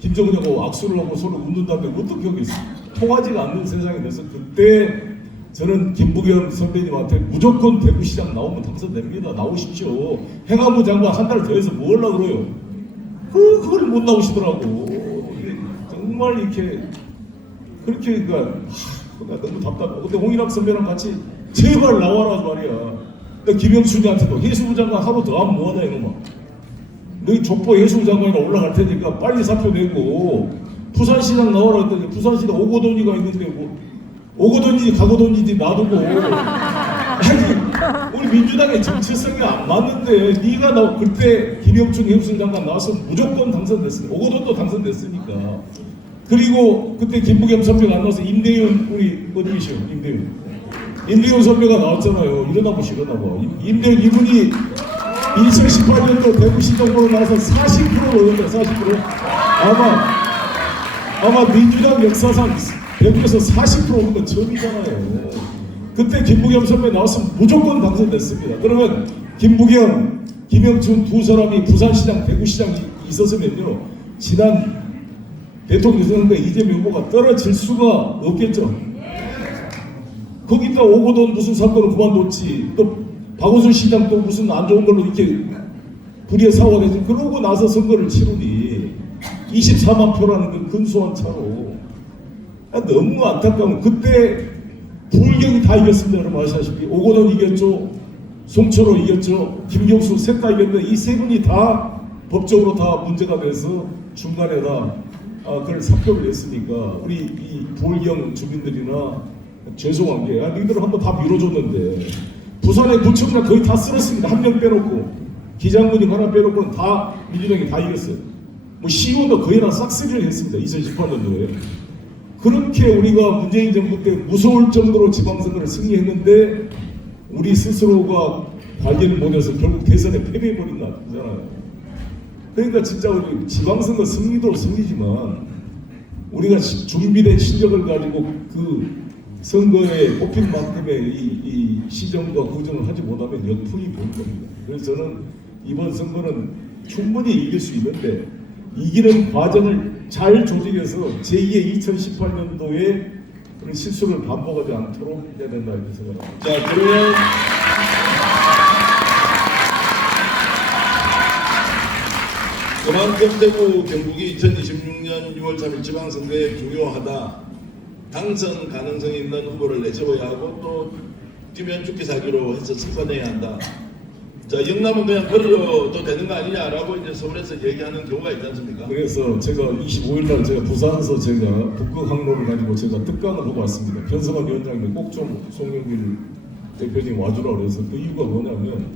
김정은하고 악수를 하고 서로 웃는다는데 어떻게 하겠어요? 통하지가 않는 세상이 돼서 그때 저는 김부겸 선배님한테 무조건 대구시장 나오면 당선됩니다. 나오십시오. 행안부 장관 한 달 더 해서 뭐 하려고 그래요? 그걸 못 나오시더라고. 정말 이렇게 그렇게 그러니까 너무 답답해. 근데 홍일학 선배랑 같이 제발 나와라 말이야. 김영춘이한테도 해수부 장관 하루 더 하면 뭐하냐 이놈아. 너희 족보 해수부 장관이나 올라갈 테니까 빨리 사표 내고 부산시장 나오라 했더니 부산시장 오고돈이가 있는데 뭐 오고돈이지 가고돈이지 놔두고 아니 우리 민주당의 정체성이 안 맞는데 네가 그때 김영춘 해수부 장관 나와서 무조건 당선됐으니까 오고돈도 당선됐으니까 그리고 그때 김부겸 선배가 안 나와서 임대윤 우리 어디계셔 임대윤 선배가 나왔잖아요. 일어나 보시오. 임대윤 이분이 2018년도 대구시정으로 나와서 40%를 얻었어요. 40%. 아마 민주당 역사상 대구에서 40% 얻은 건 처음이잖아요. 그때 김부겸 선배 나왔으면 무조건 당선됐습니다. 그러면 김부겸, 김영춘 두 사람이 부산시장, 대구시장 있었으면요. 지난 대통령 선거에 이재명 후보가 떨어질 수가 없겠죠. 거기다 오고돈 무슨 사건을 그만뒀지. 또 박원순 시장 또 무슨 안 좋은 걸로 이렇게 불의의 사고가 되지. 그러고 나서 선거를 치르니 24만 표라는 그 근소한 차로 너무 안타까운. 그때 불경이 다 이겼습니다. 여러분 아시다시피 오고돈 이겼죠. 송철호 이겼죠. 김경수 셋 다 이겼는데 이 세 분이 다 법적으로 다 문제가 돼서 중간에 다 그걸 사표를 냈으니까 우리 이 불경 주민들이나 죄송한 게 니들 한번 다 밀어줬는데 부산의 구청장 거의 다 쓸었습니다. 한 명 빼놓고 기장군님 하나 빼놓고는 다 민주당이 다 이겼어요. 뭐 시의원도 거의 다 싹쓸이를 했습니다. 2018년도에 그렇게 우리가 문재인 정부 때 무서울 정도로 지방선거를 승리했는데 우리 스스로가 관리를 못해서 결국 대선에 패배해버린 거잖아요. 그러니까 진짜 우리 지방선거 승리도 승리지만 우리가 준비된 실력을 가지고 그 선거에 뽑힌 만큼의 이 시정과 구정을 하지 못하면 역풍이 볼 겁니다. 그래서 저는 이번 선거는 충분히 이길 수 있는데 이기는 과정을 잘 조직해서 제2의 2018년도에 그런 실수를 반복하지 않도록 해야 된다 이렇게 생각합니다. 자, 그러면 그만큼 대구 경북이 2026년 6월 3일 지방선거에 중요하다. 당선 가능성이 있는 후보를 내세워야 하고 또 뛰면 죽기 살기로 해서 승선해야 한다. 자, 영남은 그냥 버려도 되는 거 아니냐라고 이제 서울에서 얘기하는 경우가 있지 않습니까? 그래서 제가 25일날 제가 부산에서 제가 북극 항로를 가지고 제가 특강을 하고 왔습니다. 변성환 위원장님이 꼭 좀 송영길 대표님 와주라 그래서 그 이유가 뭐냐면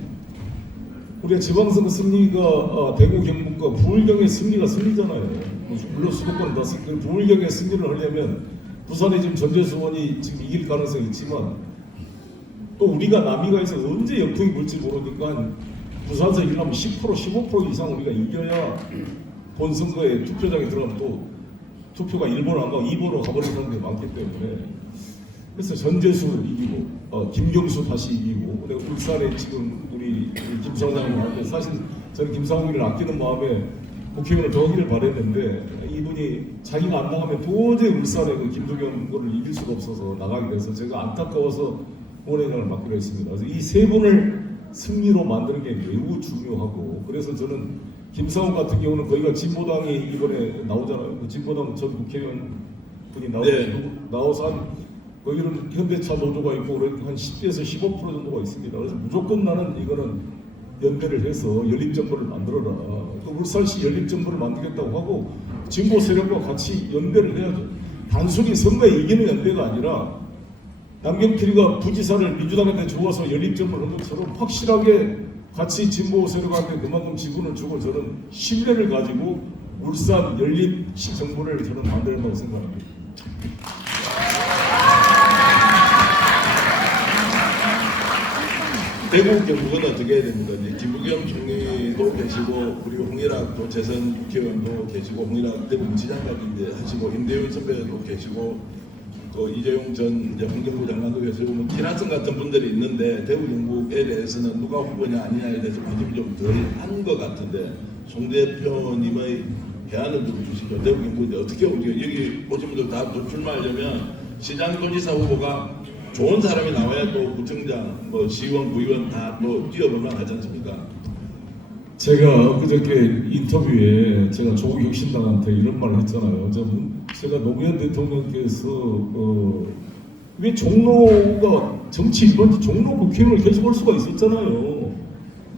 우리가 지방선거 승리가 대구 경북과 부울경의 승리가 승리잖아요. 물론 수도권은 다 승리. 부울경의 승리를 하려면 부산에 지금 전재수원이 지금 이길 가능성이 있지만 또 우리가 남이가에서 언제 역풍이 불지 모르니까 부산에서 이기려면 10% 15% 이상 우리가 이겨야 본선거에 투표장에 들어가면 또 투표가 1번으로 안 가고 2번으로 가버리는 사람들이 많기 때문에 그래서 전재수 이기고 김경수 다시 이기고 내가 울산에 지금 우리 김상장님 하는데 사실 저는 김상욱이를 아끼는 마음에 국회의원을 더 하기를 바랬는데 이분이 자기가 안 나가면 도저히 울산에 그 김두겸 거를 이길 수가 없어서 나가게 돼서 제가 안타까워서 후원회장을 맡기로 했습니다. 그래서 이 세 분을 승리로 만드는 게 매우 중요하고 그래서 저는 김상욱 같은 경우는 거기가 진보당이 이번에 나오잖아요. 그 진보당 전 국회의원 분이 나와서 한 거기는 현대차 노조가 있고 한 10에서 15% 정도가 있습니다. 그래서 무조건 나는 이거는 연대를 해서 연립정부를 만들어라. 또 울산시 연립정부를 만들겠다고 하고 진보 세력과 같이 연대를 해야죠. 단순히 선거에 이기는 연대가 아니라 남경필이가 부지사를 민주당한테 주어서 연립정부를 한 것처럼 확실하게 같이 진보 세력한테 그만큼 지분을 주고 저는 신뢰를 가지고 울산 연립시 정부를 저는 만들었다고 생각합니다. 대구 경북은 어떻게 해야 됩니까? 이제 김부겸 총리도 계시고 그리고 홍일학도 재선 국회의원도 계시고 홍일학 대구지장까지 이제 하시고 임대윤 선배도 계시고 또 이재용 전 이제 환경부 장관도 계시고 뭐 기란성 같은 분들이 있는데 대구 경북에 대해서는 누가 후보냐 아니냐에 대해서 관심이 좀 덜 한 것 같은데 송 대표님의 해안을 좀 주시죠. 대구 경북에 어떻게 우리가 여기 오신 분들 다 또 출마하려면 시장 도지사 후보가 좋은 사람이 나와야 또 구청장, 뭐 시의원, 구의원 다 또 뛰어보면 하지 않습니까? 제가 그저께 인터뷰에 제가 조국 혁신당한테 이런 말을 했잖아요. 제가 노무현 대통령께서 왜 종로가 정치 1번지 종로 국회의원을 계속 할 수가 있었잖아요.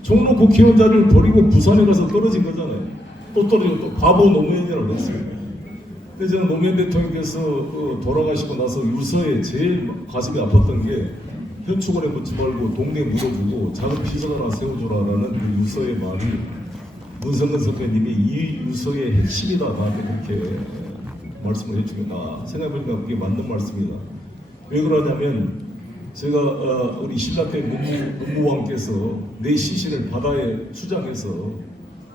종로 국회의원 자리를 버리고 부산에 가서 떨어진 거잖아요. 또 떨어지고 또 바보 노무현이라고 그랬어요. 근데 저는 노무현 대통령께서 돌아가시고 나서 유서에 제일 가슴이 아팠던 게 현충원에 묻지 말고 동네에 묻어주고 작은 비서가 하나 세워주라라는 그 유서의 말이 문성근 선배님이 이 유서의 핵심이다 나한테 그렇게 말씀을 해주니까 생각해보니까 그게 맞는 말씀이다. 왜 그러냐면 제가 우리 신라 때 문무왕께서 내 시신을 바다에 수장해서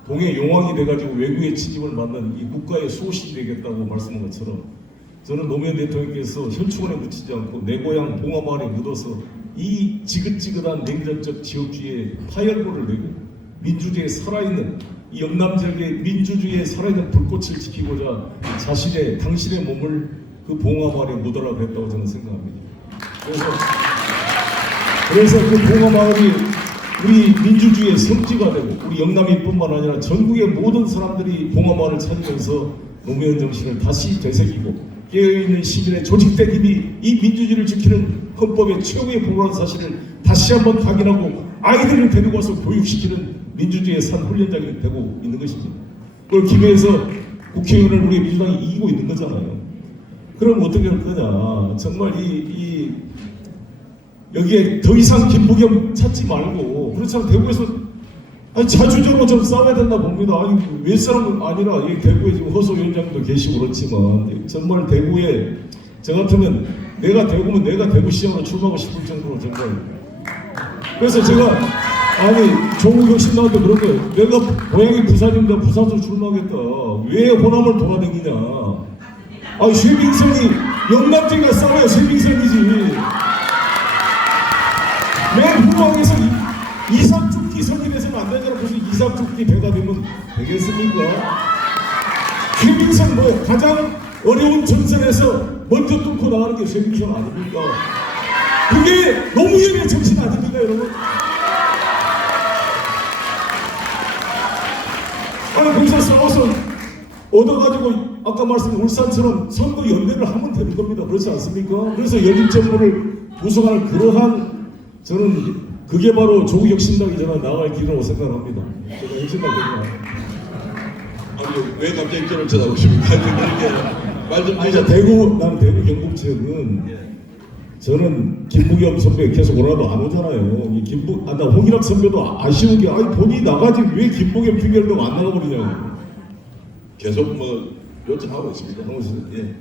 동해 용왕이 돼가지고 외국의 침입을 막는 이 국가의 수호신이 되겠다고 말씀한 것처럼 저는 노무현 대통령께서 현충원에 묻히지 않고 내 고향 봉화마을에 묻어서 이 지긋지긋한 냉전적 지역주의에 파열고를 내고 민주주의에 살아있는 이 영남지역의 민주주의에 살아있는 불꽃을 지키고자 당신의 몸을 그 봉화마을에 묻어라 그랬다고 저는 생각합니다. 그래서 그 봉화마을이 우리 민주주의의 성지가 되고 우리 영남이뿐만 아니라 전국의 모든 사람들이 봉화마을을 찾으면서 노무현 정신을 다시 되새기고 깨어있는 시민의 조직된 힘이 이 민주주의를 지키는 헌법의 최고의 보고라는 사실을 다시 한번 확인하고 아이들을 데리고 와서 교육시키는 민주주의의 산 훈련장이 되고 있는 것입니다. 그걸 기회에서 국회의원을 우리 민주당이 이기고 있는 거잖아요. 그럼 어떻게 할 거냐. 정말 여기에 더 이상 김부겸 찾지 말고 그렇잖아. 대구에서 자주적으로 좀 싸워야 된다 봅니다. 몇 사람은 아니라 이 대구에 지금 허소 위원장도 계시고 그렇지만 정말 대구에 저 같으면 내가 대구면 내가 대구시장으로 출마하고 싶을 정도로 정말 그래서 제가 조국 혁신당한테 그런 거예요. 내가 고향이 부산인데 부산으로 출마하겠다. 왜 호남을 돌아다니냐. 쇠빙선이 영남지가 싸워야 쇠빙선이지. 왜 후방에서 이삭죽기 선임해서는 안 되잖아. 무슨 이삭죽기 배가 되면 되겠습니까? 쇠빙선 가장 어려운 전선에서 먼저 뚫고 나가는 게 쇠빙선 아닙니까? 그게 노무현의 정신 아닙니까, 여러분? 거기서 싸워서 얻어가지고 아까 말씀드린 울산처럼 선거 연대를 하면 되는 겁니다. 그렇지 않습니까? 그래서 연립정부를 구성할 그러한 저는 그게 바로 조국 혁신당이 저는 나갈 길이라고 생각합니다. 제가 혁신당 됩니다. 왜 갑자기 저를 쳐다보십니까? 말 좀 아니, 나는 대구 경북 지역은 저는 김부겸 선배 계속 오라도 안 오잖아요. 나 홍일학 선배도 아쉬운 게 본인이 나가지 왜 김부겸 핑계를 안 나가버리냐고. 계속 요청하고 있습니다. 예.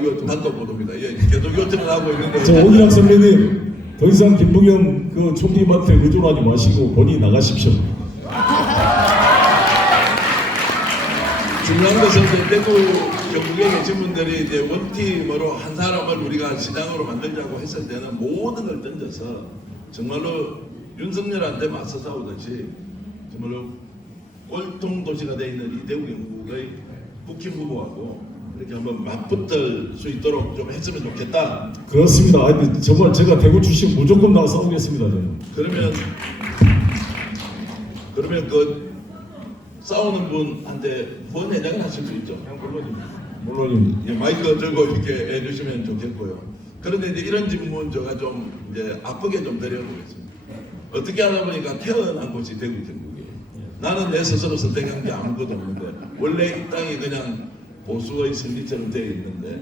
이거 단독 보도입니다. 예, 계속 요청을 하고 있는데. 저 홍일학 선배님 더 이상 김부겸 그 총리한테 의존하지 마시고 본인이 나가십시오. 중요한 것은 대구 경북에 계신 분들이 이제 원팀으로 한 사람을 우리가 시장으로 만들자고 했을 때는 모든 걸 던져서 정말로 윤석열한테 맞서 싸우듯이 정말로 꼴통 도시가 되어 있는 이 대구 경북의 국힘 후보하고 이렇게 한번 맞붙을 수 있도록 좀 했으면 좋겠다. 그렇습니다. 아니, 정말 제가 대구 출신 무조건 나가 싸우겠습니다. 저는. 그러면 그 싸우는 분한테 후원 회장을 하실 수 있죠. 물론입니다. 예, 마이크 들고 이렇게 해주시면 좋겠고요. 그런데 이제 이런 질문 제가 좀 이제 아프게 좀 드려보겠습니다. 어떻게 하다 보니까 태어난 곳이 대구 경북이에요. 나는 내 스스로 선택한 게 아무것도 없는데 원래 이 땅이 그냥 보수의 승리처럼 되어 있는데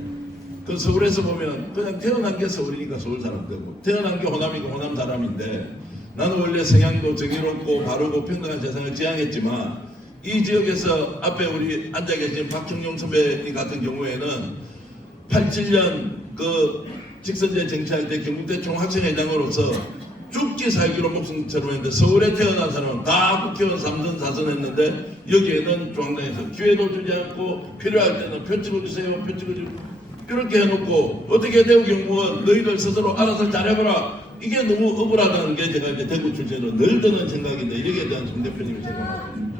그 서울에서 보면 그냥 태어난 게 서울이니까 서울 사람 되고 태어난 게 호남이고 호남 사람인데 나는 원래 성향도 정의롭고 바르고 평등한 세상을 지향했지만 이 지역에서 앞에 우리 앉아 계신 박형용 선배 같은 경우에는 87년 그 직선제 정치할 때 경북대 총학생회장으로서 죽기 살기로 목숨처럼 했는데 서울에 태어난 사람은 다 국회의원 3선 4선 했는데 여기에는 중앙당에서 기회도 주지 않고 필요할 때는 표 찍어주세요 표 찍어주세요 이렇게 해놓고 어떻게 대구 경북은 너희들 스스로 알아서 잘해보라 이게 너무 억울하다는 게 제가 이제 대구 출신으로 늘 드는 생각인데 여기에 대한 송 대표님이 생각합니다.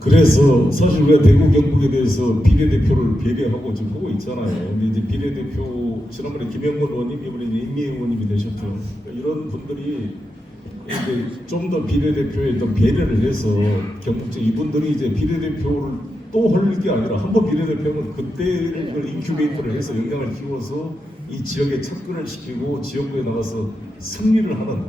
그래서 사실 우리가 대구 경북에 대해서 비례대표를 배려하고 지금 하고 있잖아요. 근데 이제 비례대표 지난번에 김영건 의원님 이번에 임미애 의원님이 되셨죠. 이런 분들이 이제 좀 더 비례대표에 더 배려를 해서 경북 이분들이 이제 비례대표를 또 할 게 아니라 한번 비례대표는 그때를 인큐베이터를 해서 영향을 키워서 이 지역에 접근을 시키고 지역구에 나가서 승리를 하는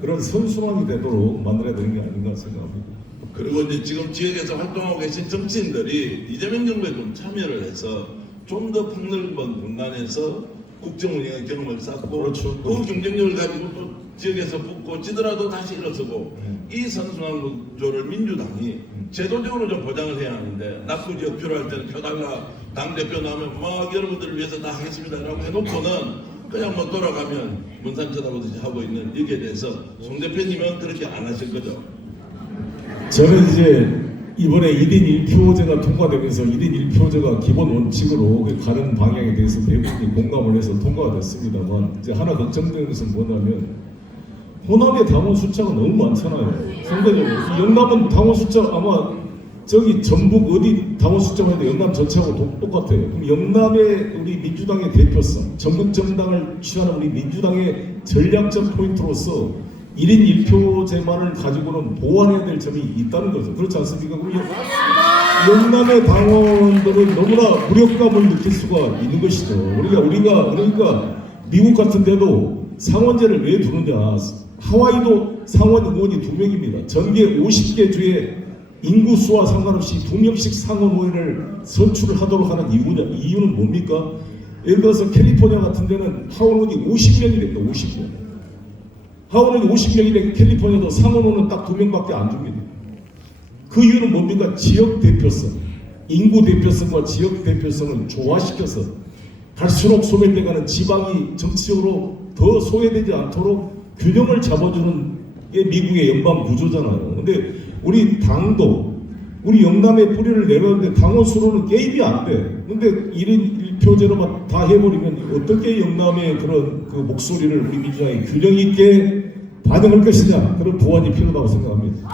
그런 선순환이 되도록 만들어야 되는 게 아닌가 생각합니다. 그리고 이제 지금 지역에서 활동하고 계신 정치인들이 이재명 정부에 좀 참여를 해서 좀 더 폭넓은 공간에서 국정 운영의 경험을 쌓고 그렇죠. 그 경쟁력을 가지고 또 지역에서 붙고 지더라도 다시 일어서고 이 선순환 구조를 민주당이 제도적으로 좀 보장을 해야 하는데 낙후 지역 필요할 때는 펴달라 당대표 나오면 막 여러분들을 위해서 다 하겠습니다라고 해놓고는 그냥 뭐 돌아가면 문산 쳐다보듯이 하고 있는 여기에 대해서 송 대표님은 그렇게 안 하실 거죠? 저는 이제 이번에 1인 1표제가 통과되면서 1인 1표제가 기본 원칙으로 가는 방향에 대해서 대부분이 공감을 해서 통과가 됐습니다만 이제 하나 걱정되는 것은 뭐냐면 호남의 당원 숫자가 너무 많잖아요. 상대적으로 영남은 당원 숫자 아마 저기 전북 어디 당원 숫자만 해도 영남 전체하고 똑같아요. 그럼 영남의 우리 민주당의 대표성, 전국 정당을 취하는 우리 민주당의 전략적 포인트로서 1인 1표제만을 가지고는 보완해야 될 점이 있다는 거죠. 그렇지 않습니까? 그럼 영남의 당원들은 너무나 무력감을 느낄 수가 있는 것이죠. 그러니까 미국 같은 데도 상원제를 왜 두느냐. 하와이도 상원 의원이 2명입니다. 전계 50개 주에 인구수와 상관없이 2명씩 상원 의원을 선출을 하도록 하는 이유는 뭡니까? 예를 들어서 캘리포니아 같은 데는 하원 의원이 50명이 됩니다. 50명. 하원은 50명인데 캘리포니아도 상원호는 딱 2명밖에 안 줍니다. 그 이유는 뭡니까? 지역 대표성, 인구 대표성과 지역 대표성을 조화시켜서 갈수록 소외돼가는 지방이 정치적으로 더 소외되지 않도록 균형을 잡아주는 게 미국의 연방 구조잖아요. 근데 우리 당도 우리 영남의 뿌리를 내렸는데 당원 수로는 게임이 안 돼. 근데 1인 1표제로만 다 해버리면 어떻게 영남의 그런 그 목소리를 우리 민주당이 균형 있게 반영할 것이냐, 그런 보완이 필요하다고 생각합니다.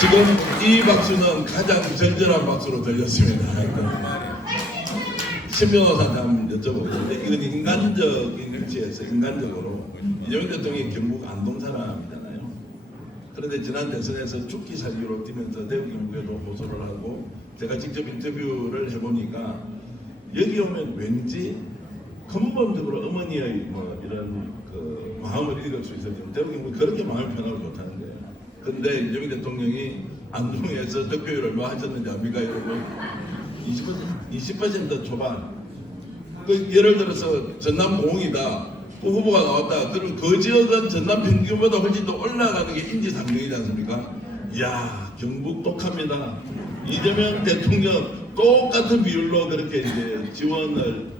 지금 이 박수는 가장 절절한 박수로 들렸습니다. 신 변호사한테 한번 여쭤보겠는데 이건 인간적인 위치에서 인간적으로 이재명 대통령이 경북 안동 사람이잖아요. 그런데 지난 대선에서 죽기 살기로 뛰면서 대구 경북에도 호소를 하고 제가 직접 인터뷰를 해보니까 여기 오면 왠지 근본적으로 어머니의 뭐 이런 그 마음을 읽을 수 있어요. 대구 경북 그렇게 마음을 편하고 좋다는 거예요. 근데 이재명 대통령이 안동에서 득표율 얼마 하셨는지 압니까 여러분? 20% 초반. 그 예를 들어서 전남 공이다. 그 후보가 나왔다. 그럼 그 지역은 전남 평균보다 훨씬 더 올라가는 게 인지상정이지 않습니까? 이야 경북 독합니다. 이재명 대통령 똑같은 비율로 그렇게 이제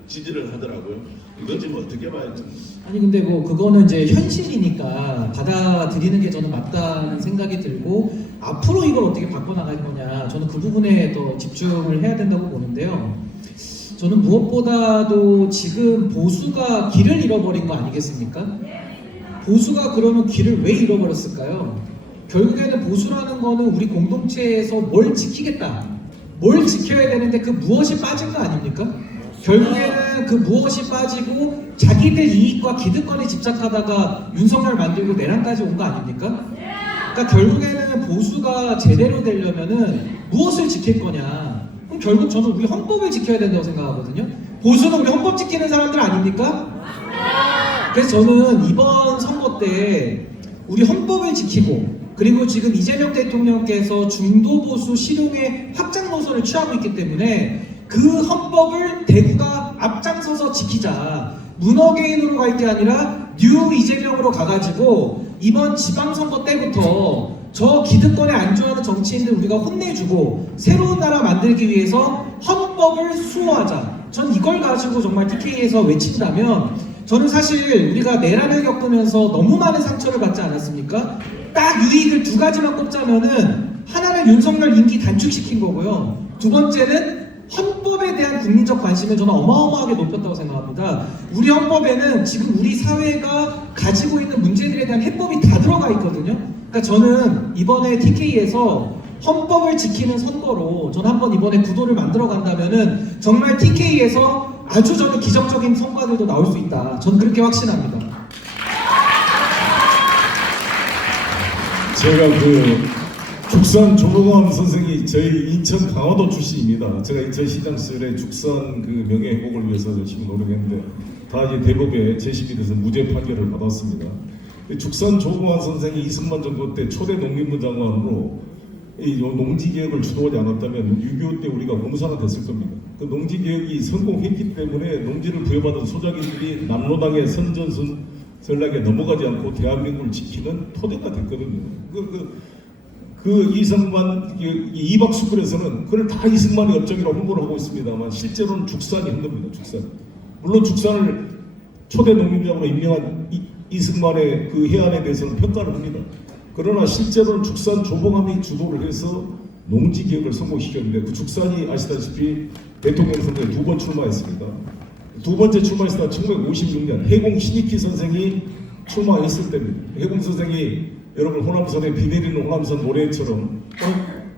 지지를 하더라고요. 이건 지금 어떻게 봐야 되나? 아니 근데 뭐 그거는 이제 현실이니까 받아들이는 게 저는 맞다는 생각이 들고 앞으로 이걸 어떻게 바꿔나갈 거냐 저는 그 부분에 더 집중을 해야 된다고 보는데요. 저는 무엇보다도 지금 보수가 길을 잃어버린 거 아니겠습니까? 보수가 그러면 길을 왜 잃어버렸을까요? 결국에는 보수라는 거는 우리 공동체에서 뭘 지키겠다, 뭘 지켜야 되는데 그 무엇이 빠진 거 아닙니까? 결국에는 그 무엇이 빠지고 자기들 이익과 기득권에 집착하다가 윤석열 만들고 내란까지 온 거 아닙니까? 그러니까 결국에는 보수가 제대로 되려면은 무엇을 지킬 거냐? 그럼 결국 저는 우리 헌법을 지켜야 된다고 생각하거든요. 보수는 우리 헌법 지키는 사람들 아닙니까? 그래서 저는 이번 선거 때 우리 헌법을 지키고 그리고 지금 이재명 대통령께서 중도 보수 실용의 확장 노선을 취하고 있기 때문에 그 헌법을 대구가 앞장서서 지키자. 문어게인으로 갈 게 아니라 뉴 이재명으로 가가지고 이번 지방선거 때부터 저 기득권에 안주하는 정치인들 우리가 혼내주고 새로운 나라 만들기 위해서 헌법을 수호하자. 전 이걸 가지고 정말 TK에서 외친다면 저는 사실 우리가 내란을 겪으면서 너무 많은 상처를 받지 않았습니까? 딱 유익을 두 가지만 꼽자면은 하나는 윤석열 임기 단축시킨 거고요. 두 번째는 헌법에 대한 국민적 관심을 저는 어마어마하게 높였다고 생각합니다. 우리 헌법에는 지금 우리 사회가 가지고 있는 문제들에 대한 해법이 다 들어가 있거든요. 그러니까 저는 이번에 TK에서 헌법을 지키는 선거로 저는 한번 이번에 구도를 만들어 간다면은 정말 TK에서 아주 저는 기적적인 성과들도 나올 수 있다. 저는 그렇게 확신합니다. 제가 그 죽산 조봉암 선생이 저희 인천 강화도 출신입니다. 제가 인천시장 시절에 죽산 그 명예 회복을 위해서 열심히 노력했는데 다 이제 대법에 재심이 돼서 무죄 판결을 받았습니다. 죽산 조봉암 선생이 이승만 정부 때 초대 농림부 장관으로 이 농지 개혁을 주도하지 않았다면 6.25 때 우리가 공사가 됐을 겁니다. 그 농지 개혁이 성공했기 때문에 농지를 부여받은 소작인들이 남로당의 선전선 전략에 넘어가지 않고 대한민국을 지키는 토대가 됐거든요. 그 이승만 이박수굴에서는 그걸 다 이승만의 업적이라고 홍보를 하고 있습니다만 실제로는 죽산이 한 겁니다. 죽산. 물론 죽산을 초대 농림장으로 임명한 이승만의 그 해안에 대해서는 평가를 합니다. 그러나 실제로는 죽산 조봉암이 주도를 해서 농지 개혁을 성공시켰는데 그 죽산이 아시다시피 대통령 선거에 2번 출마했습니다. 두 번째 출마했을 때 1956년 해공 신익희 선생이 출마했을 때입니다. 해공 선생이 여러분 호남선에 비 내리는 호남선 노래처럼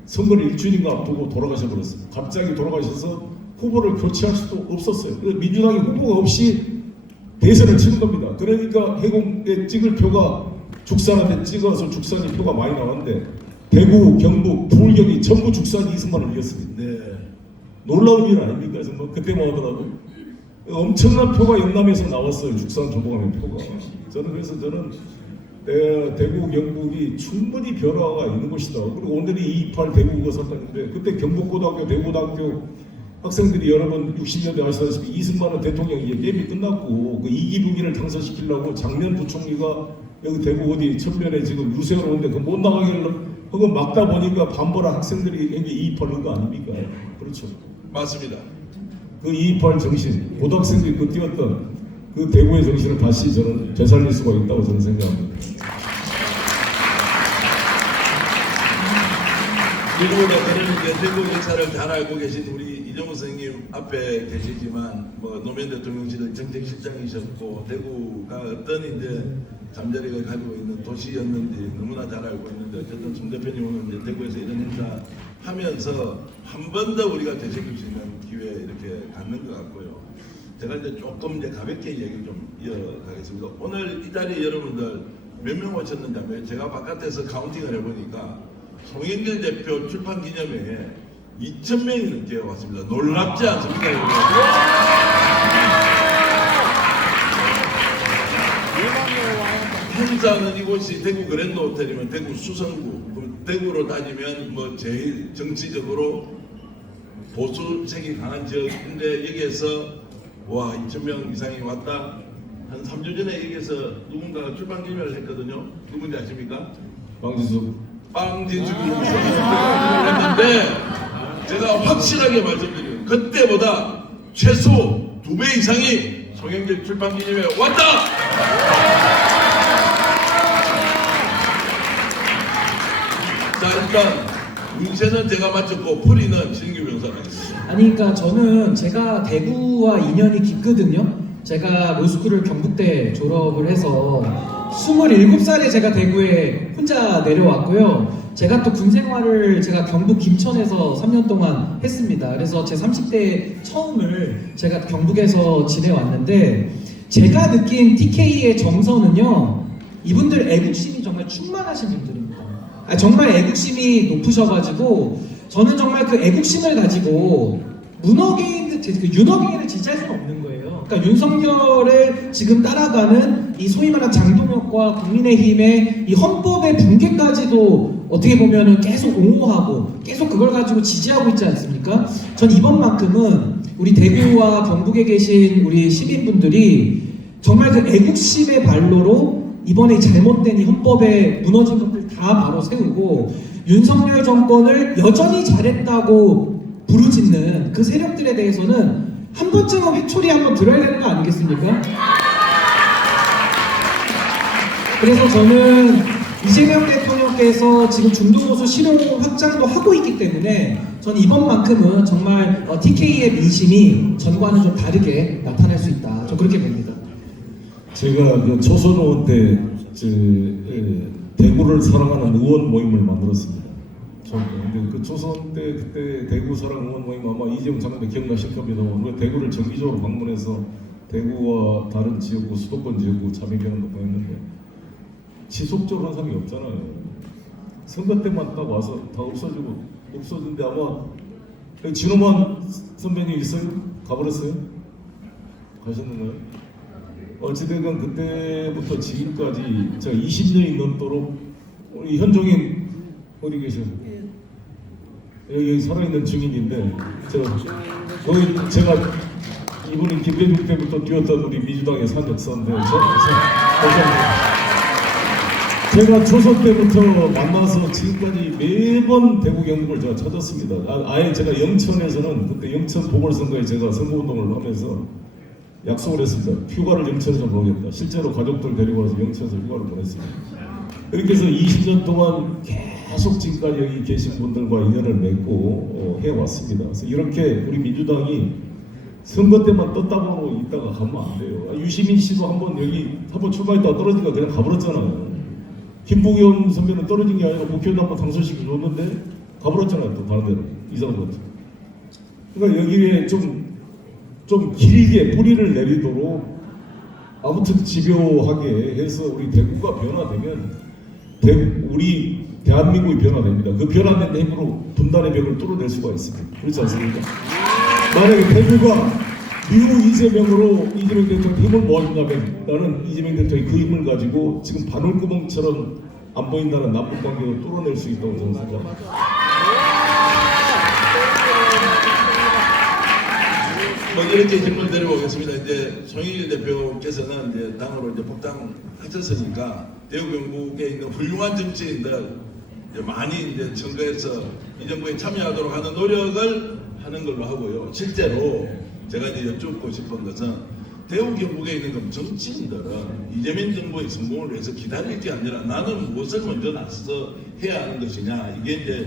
선거를 일주일인가 앞두고 돌아가셔버렸어요. 갑자기 돌아가셔서 후보를 교체할 수도 없었어요. 그래서 민주당이 후보가 없이 대선을 치는 겁니다. 그러니까 해공에 찍을 표가 죽산한테 찍어서 죽산이 표가 많이 나왔는데 대구, 경북, 부울경이 전부 죽산이 이승만을 이겼습니다. 네. 놀라운 일 아닙니까? 정말 그때만 하더라도 엄청난 표가 영남에서 나왔어요. 죽산 조봉암의 표가. 그래서 저는 대구, 경북이 충분히 변화가 있는 것이다. 그리고 오늘이 228 대구가 사건인데 그때 경북고등학교, 대구고등학교 학생들이 여러분 60년대 아시다시피 이승만은 대통령이 게임이 끝났고 그 이기부기를 당선시키려고 장면 부총리가 여기 대구 어디 천면에 지금 유세를 오는데 그 못 나가길래 그거 막다 보니까 반발한 학생들이 여기 228인 거 아닙니까? 그렇죠. 맞습니다. 그 228 정신, 고등학생들이 그 뛰었던 그 대구의 정신을 다시 저는 되살릴 수가 있다고 저는 생각합니다. 누구보다 저는 이제 대구 역사를 잘 알고 계신 우리 이정우 선생님 앞에 계시지만 뭐 노무현 대통령실의 정책실장이셨고 대구가 어떤 이제 잠자리가 가지고 있는 도시였는지 너무나 잘 알고 있는데 어쨌든 송 대표님 오늘 이제 대구에서 이런 행사 하면서 한 번 더 우리가 되새길 수 있는 기회 이렇게 갖는 것 같고요. 제가 이제 조금 이제 가볍게 얘기 좀 이어가겠습니다. 오늘 이 자리에 여러분들 몇 명 오셨는지 하면 제가 바깥에서 카운팅을 해보니까 송영길 대표 출판 기념회에 2,000명이 넘게 왔습니다. 놀랍지 않습니까? 행사는 이곳이 대구 그랜드 호텔이면 대구 수성구, 대구로 따지면 뭐 제일 정치적으로 보수색이 강한 지역인데 여기에서 와 2,000명 이상이 왔다. 한 3주 전에 여기에서 누군가가 출판 기념회를 했거든요. 누군지 아십니까? 방지수. 빵진숙이 했는데 제가 확실하게 말씀드려요. 그때보다 최소 2배 이상이 송영길 출판기념회에 왔다! 자, 일단 문제는 제가 맡았고 풀이는 진규 변호사가 했습니다. 아니 그러니까 저는 제가 대구와 인연이 깊거든요. 제가 로스쿨을 경북대 졸업을 해서 27살에 제가 대구에 혼자 내려왔고요. 제가 또 군 생활을 제가 경북 김천에서 3년 동안 했습니다. 그래서 제 30대 처음을 제가 경북에서 지내왔는데 제가 느낀 TK의 정서는요. 이분들 애국심이 정말 충만하신 분들입니다. 정말 애국심이 높으셔가지고 저는 정말 그 애국심을 가지고 윤호개인을 지지할 수는 없는 거예요. 그러니까 윤석열을 지금 따라가는 이 소위 말하는 장동혁과 국민의힘의 이 헌법의 붕괴까지도 어떻게 보면은 계속 옹호하고 계속 그걸 가지고 지지하고 있지 않습니까? 전 이번만큼은 우리 대구와 경북에 계신 우리 시민분들이 정말 그 애국심의 발로로 이번에 잘못된 이 헌법에 무너진 것들 다 바로 세우고 윤석열 정권을 여전히 잘했다고 부르짖는 그 세력들에 대해서는 한 번쯤은 회초리 한번 들어야 되는 거 아니겠습니까? 그래서 저는 이재명 대통령께서 지금 중도보수 실효 확장도 하고 있기 때문에 저는 이번만큼은 정말 TK의 민심이 전과는 좀 다르게 나타날 수 있다. 저 그렇게 봅니다. 제가 그 초선 의원 때 대구를 사랑하는 의원 모임을 만들었습니다. 근데 그 초선 때 그때 대구 사랑 의원 모임 아마 이재용 장관님 기억나실 겁니다. 우리가 대구를 정기적으로 방문해서 대구와 다른 지역구, 수도권 지역구 자매경도 보냈는데 지속적으로 한 사람이 없잖아요. 선거 때만 딱 와서 다 없어진데 아마 진호만 선배님 있어요? 가버렸어요? 가셨는가요? 어찌됐건 그때부터 지금까지 제가 20년이 넘도록 우리 현종인 어디 계세요? 여기 살아있는 증인인데 제가 이분이 김대중 때부터 뛰었던 우리 민주당의 산역사인데 제가 초선 때부터 만나서 지금까지 매번 대구 경북을 제가 찾았습니다. 아예 제가 영천에서는 그때 영천 보궐선거에 제가 선거운동을 하면서 약속을 했습니다. 휴가를 영천에서 보겠다. 실제로 가족들 데리고 와서 영천에서 휴가를 보냈습니다. 이렇게 해서 20년 동안 계속 지금까지 여기 계신 분들과 인연을 맺고 해왔습니다. 그래서 이렇게 우리 민주당이 선거 때만 떴다고 있다가 가면 안 돼요. 유시민 씨도 한번 출마했다가 떨어지니까 그냥 가버렸잖아요. 김부겸 선배는 떨어진 게 아니라 국회의원 한번 당선시켜 줬는데 가버렸잖아요. 또 다른 데로 이상한 것도. 그러니까 여기에 좀 길게 뿌리를 내리도록 아무튼 집요하게 해서 우리 대구가 변화되면 우리 대한민국이 변화됩니다. 그 변화된 힘으로 분단의 벽을 뚫어낼 수가 있습니다. 그렇지 않습니까? 만약에 대구가 미국 이재명으로 이재명 대통령 힘을 모아준다면 나는 이재명 대통령이 그 힘을 가지고 지금 바늘구멍처럼 안 보인다는 남북관계를 뚫어낼 수 있다고 저는 생각합니다. 이렇게 질문 드려보겠습니다. 이제 송영길 대표께서는 이제 당으로 이제 복당하셨으니까 대구 경북에 있는 훌륭한 정치인들 이제 많이 이제 선거에서 이 정부에 참여하도록 하는 노력을 하는 걸로 하고요. 실제로 제가 이제 여쭙고 싶은 것은 대구 경북에 있는 그 정치인들은 이재명 정부의 성공을 위해서 기다릴 게 아니라 나는 무엇을 먼저 나서서 해야 하는 것이냐. 이게 이제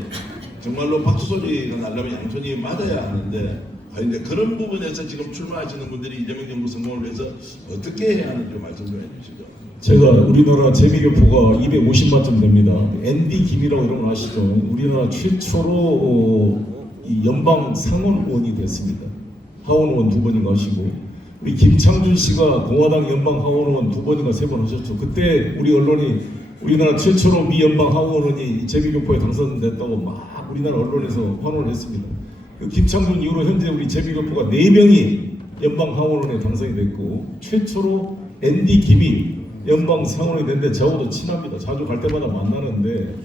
정말로 박수 소리가 나려면 양손이 맞아야 하는데 이제 그런 부분에서 지금 출마하시는 분들이 이재명 정부 성공을 위해서 어떻게 해야 하는지 말씀 좀 해주시죠. 제가 우리나라 재미교포가 250만점 됩니다. ND 김이라고 이런 거 아시죠? 우리나라 최초로 이 연방 상원 의원이 됐습니다. 하원 의원 2번인가 하시고 우리 김창준 씨가 공화당 연방 하원 의원 2번인가 3번 하셨죠. 그때 우리 언론이 우리나라 최초로 미 연방 하원 의원이 재미교포에 당선됐다고 막 우리나라 언론에서 환호를 했습니다. 그 김창준 이후로 현재 우리 재미교포가 4명이 연방 하원원에 당선이 됐고 최초로 ND 김이 연방 상원이 됐는데 저하고도 친합니다. 자주 갈 때마다 만나는데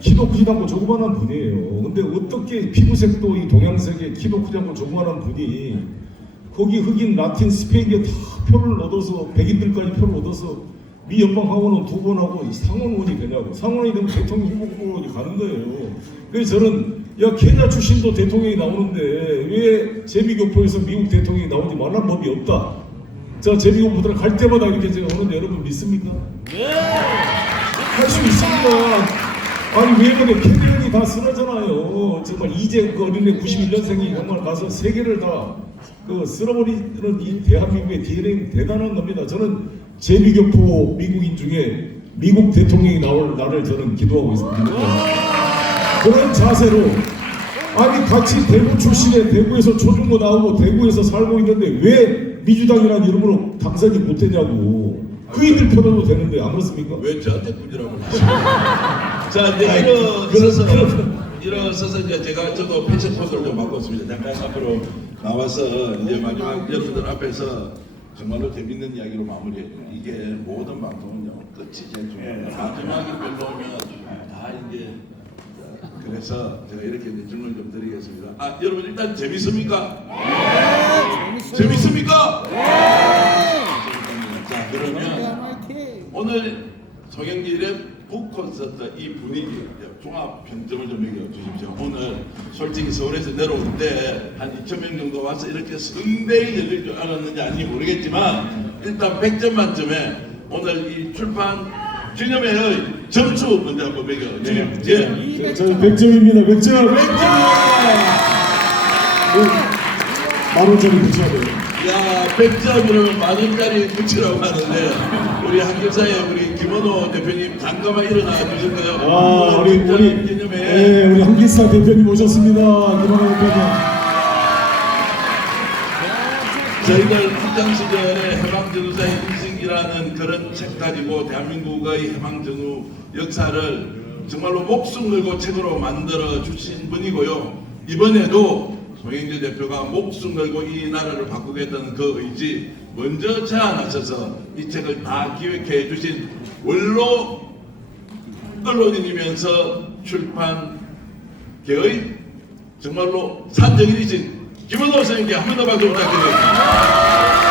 키도 크지 않고 조그만한 분이에요. 근데 어떻게 피부색도 이 동양색의 키도 크지 않고 조그만한 분이 거기 흑인, 라틴, 스페인계 다 표를 얻어서 백인들까지 표를 얻어서 미 연방 하원은 2번 하고 상원원이 되냐고. 상원이 되면 대통령 후보로 가는 거예요. 그래서 저는 야 케냐 출신도 대통령이 나오는데 왜 제비교포에서 미국 대통령이 나오지 말란 법이 없다. 자 제비교포들 갈 때마다 이렇게 제가 오는데 여러분 믿습니까? 할 수 있습니다. 아니 왜 그래? 캐리언이 다 쓰러잖아요. 정말 이제 그 어린애 91년생이 정말 가서 세계를 다 그 쓸어버리는 이 대한민국의 DNA 대단한 겁니다. 저는 제비교포 미국인 중에 미국 대통령이 나올 날을 저는 기도하고 있습니다. 그런 자세로 아니 같이 대구 출신의 대구에서 초중고 나오고 대구에서 살고 있는데 왜 민주당이라는 이름으로 당선이 못 되냐고. 그 얘기를 펴도 되는데 안 그렇습니까? 왜 저한테 꾸지라고 하십니까? 자, 이제 일어서서 이제 제가 저도 패션 코드를 좀 바꿨습니다. 잠깐 앞으로 나와서 이제 마지막 여러분들 앞에서 정말로 재밌는 이야기로 마무리해요. 이게 모든 방송은요 끝이 제일 중요해요. 마지막이 별로면 다 이제 그래서 제가 이렇게 이제 질문 좀 드리겠습니다. 아 여러분 일단 재밌습니까? 재밌습니까? 자 그러면 오늘 송영길의 북콘서트 이 분위기 종합 평점을 좀 매겨주십시오. 오늘 솔직히 서울에서 내려올 때 한 2,000명 정도 와서 이렇게 성대히 열릴 줄 알았는지 아닌지 모르겠지만 일단 100점 만점에 오늘 이 출판 기념회의 점수 먼저 한번 매겨주십시오. 저희 100점입니다. 100점! 10,000원짜리 붙여야 돼요. 야, 100점이라면 10,000원짜리 붙이라고 하는데 우리 한길사의 우리 김원호 대표님 잠깐만 일어나 주실까요? 아, 우리 기념회. 네, 우리 한길사 대표님 오셨습니다. 김원호 대표님. 저희들 학창 시절에 해방전후사의 인생이라는 그런 책 가지고 대한민국의 해방전후 역사를 정말로 목숨 걸고 책으로 만들어 주신 분이고요. 이번에도 송영길 대표가 목숨 걸고 이 나라를 바꾸겠다는 그 의지 먼저 제안하셔서 이 책을 다 기획해 주신 원로 언론인이면서 출판계의 정말로 산정인이신 김원호 선생님께 한 번 더 박수 부탁드립니다.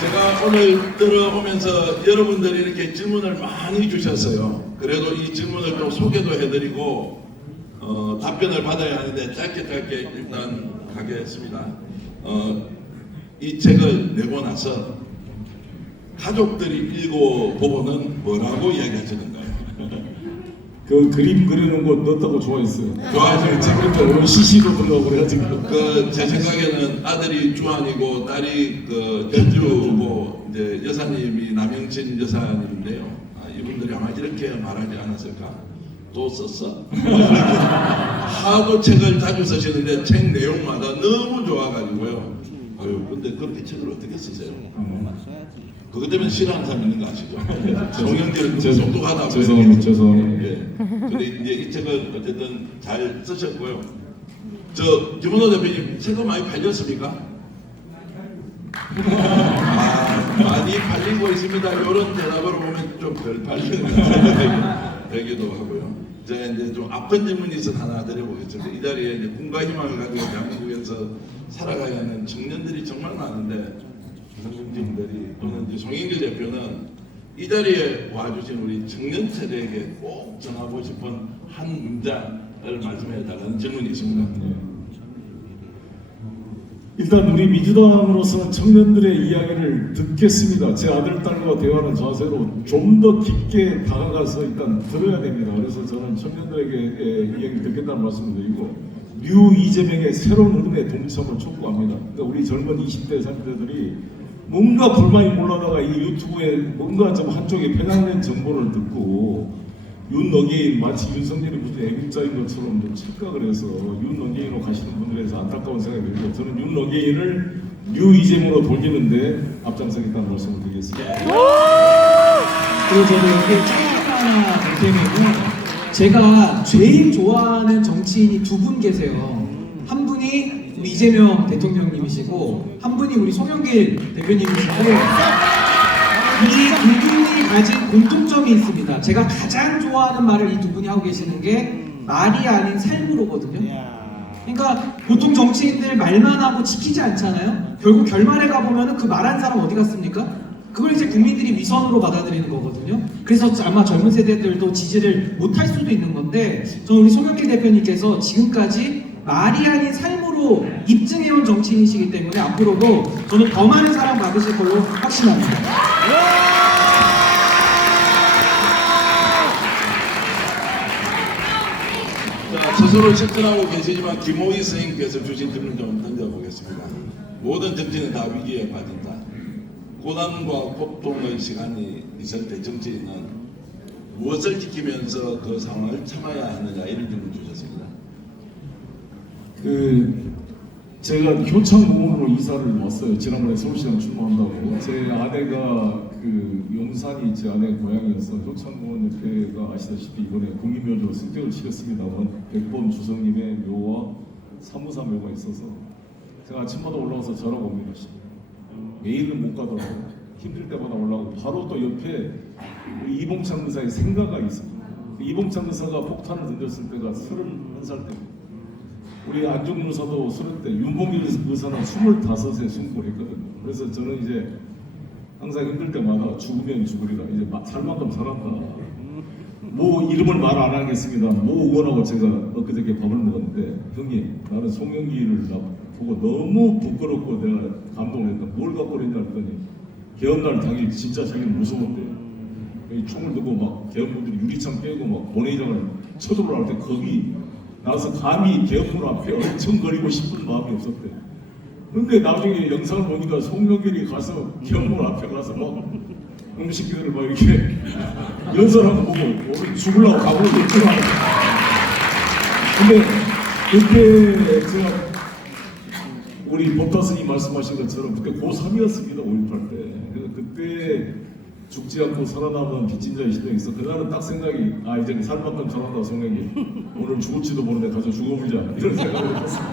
제가 오늘 들어오면서 여러분들이 이렇게 질문을 많이 주셨어요. 그래도 이 질문을 좀 소개도 해드리고 답변을 받아야 하는데 짧게 일단 하겠습니다. 이 책을 내고 나서 가족들이 읽어보고는 뭐라고 이야기하시는가요? 그 그림 그리는 거 넣었다고 좋아했어요. 좋아하세요? 지금 오늘 시시도 들어가고 그래가지고. 제 생각에는 아들이 주한이고 딸이 전주고 이제 여사님이 남영진 여사님인데요. 이분들이 아마 이렇게 말하지 않았을까? 또 썼어? 하도 책을 자주 쓰시는데 책 내용마다 너무 좋아가지고요. 아유, 근데 그렇게 책을 어떻게 쓰세요? 그것 때문에 싫어하는 사람 있는 거 아시죠? 송영길은 똑똑하다고. 죄송합니다. 예. 근데 이제 이 책을 어쨌든 잘 쓰셨고요. 김원호 대표님 책은 많이 팔렸습니까? 많이 팔리고 있습니다. 이런 대답으로 보면 좀 덜 팔리는 생각이 되기도 하고요. 제가 이제 좀 아픈 질문이 있어서 하나 드려보겠습니다. 이 자리에 이제 꿈과 희망을 가지고 대한민국에서 살아가야 하는 청년들이 정말 많은데 선생님들이 또는 이제 송영길 대표는 이 자리에 와주신 우리 청년 세대에게 꼭 전하고 싶은 한 문장을 말씀해 달라는 질문이 있습니다. 일단 우리 민주당으로서 청년들의 이야기를 듣겠습니다. 제 아들, 딸과 대화하는 자세로 좀 더 깊게 다가가서 일단 들어야 됩니다. 그래서 저는 청년들에게 이야기를 듣겠다는 말씀을 드리고 뉴 이재명의 새로운 흐름에 동참을 촉구합니다. 그러니까 우리 젊은 20대, 30대들이 뭔가 불만이 몰라다가 이 유튜브에 뭔가 좀 한쪽에 편향된 정보를 듣고 윤어게인 마치 윤석열이 무슨 애국자인 것처럼 좀 착각을 해서 윤어게인으로 가시는 분들에 대해서 안타까운 생각이 들고 저는 윤어게인을 뉴 이재명으로 돌리는데 앞장서겠다는 말씀을 드리겠습니다. 그리고 저도 여기 짧게 하나 볼 테면요. 제가 제일 좋아하는 정치인이 두 분 계세요. 한 분이 우리 이재명 대통령님이시고 한 분이 우리 송영길 대표님이신데 이 두 분이 가진 공통점이 있습니다. 제가 가장 좋아하는 말을 이 두 분이 하고 계시는 게 말이 아닌 삶으로거든요. 그러니까 보통 정치인들 말만 하고 지키지 않잖아요. 결국 결말에 가보면 그 말한 사람 어디 갔습니까? 그걸 이제 국민들이 위선으로 받아들이는 거거든요. 그래서 아마 젊은 세대들도 지지를 못할 수도 있는 건데, 저는 우리 송영길 대표님께서 지금까지 말이 아닌 삶으로 입증해온 정치인이시기 때문에 앞으로도 저는 더 많은 사랑 받으실 걸로 확신합니다. 자, 스스로 실천하고 계시지만 김호희 선생님께서 주신 질문 좀 던져보겠습니다. 모든 정치는 다 위기에 빠진다. 고난과 고통의 시간이 있을 때 정치인은 무엇을 지키면서 그 상황을 참아야 하느냐, 이런 질문 주셨습니다. 제가 효창공원으로 이사를 왔어요. 지난번에 서울시장 출마한다고. 제 아내가 용산이 제 아내 고향이어서 효창공원 옆에가 아시다시피 이번에 국립묘지로 승격을 치렀습니다만 백범 주성님의 묘와 사무사 묘가 있어서 제가 아침마다 올라와서 절하고 옵니다. 매일은 못 가더라도 힘들 때마다 올라오고, 바로 또 옆에 우리 이봉창 의사의 생가가 있습니다. 이봉창 의사가 폭탄을 던졌을 때가 31살 때, 우리 안중근 의사도 30대, 윤봉길 의사는 25세 순국을 했거든요. 그래서 저는 이제 항상 힘들 때마다 죽으면 죽으리라, 이제 살 만큼 살았다. 뭐 이름을 말 안 하겠습니다. 뭐 의원하고 제가 엊그저께 밥을 먹었는데, 형님, 나는 송영길을 보고 너무 부끄럽고 내가 감동을 했다. 뭘 갖고 그랬냐 했더니 개헌날 당일 진짜 자기는 무서웠대요. 총을 들고 막 개헌분들이 유리창 깨고 막 본회의장을 쳐들어갈 때 거기 나와서 감히 개헌문 앞에 얼청거리고 싶은 마음이 없었대. 근데 나중에 영상을 보니까 송영길이 가서 개헌문 앞에 가서 막 음식들을 막 이렇게 연설하는 거 보고 오늘 죽으려고 각오를 했지만, 근데 그때 제가 우리 법다스님 말씀하신 것처럼 그때 고3이었습니다. 5.18 때. 그래서 그때 죽지 않고 살아남은 빚진 자의 시대에 있어. 그날은 딱 생각이, 이제 살 만큼 살았다 송영길. 오늘 죽을지도 모르는데 가서 죽어보자, 이런 생각을 했었습니다.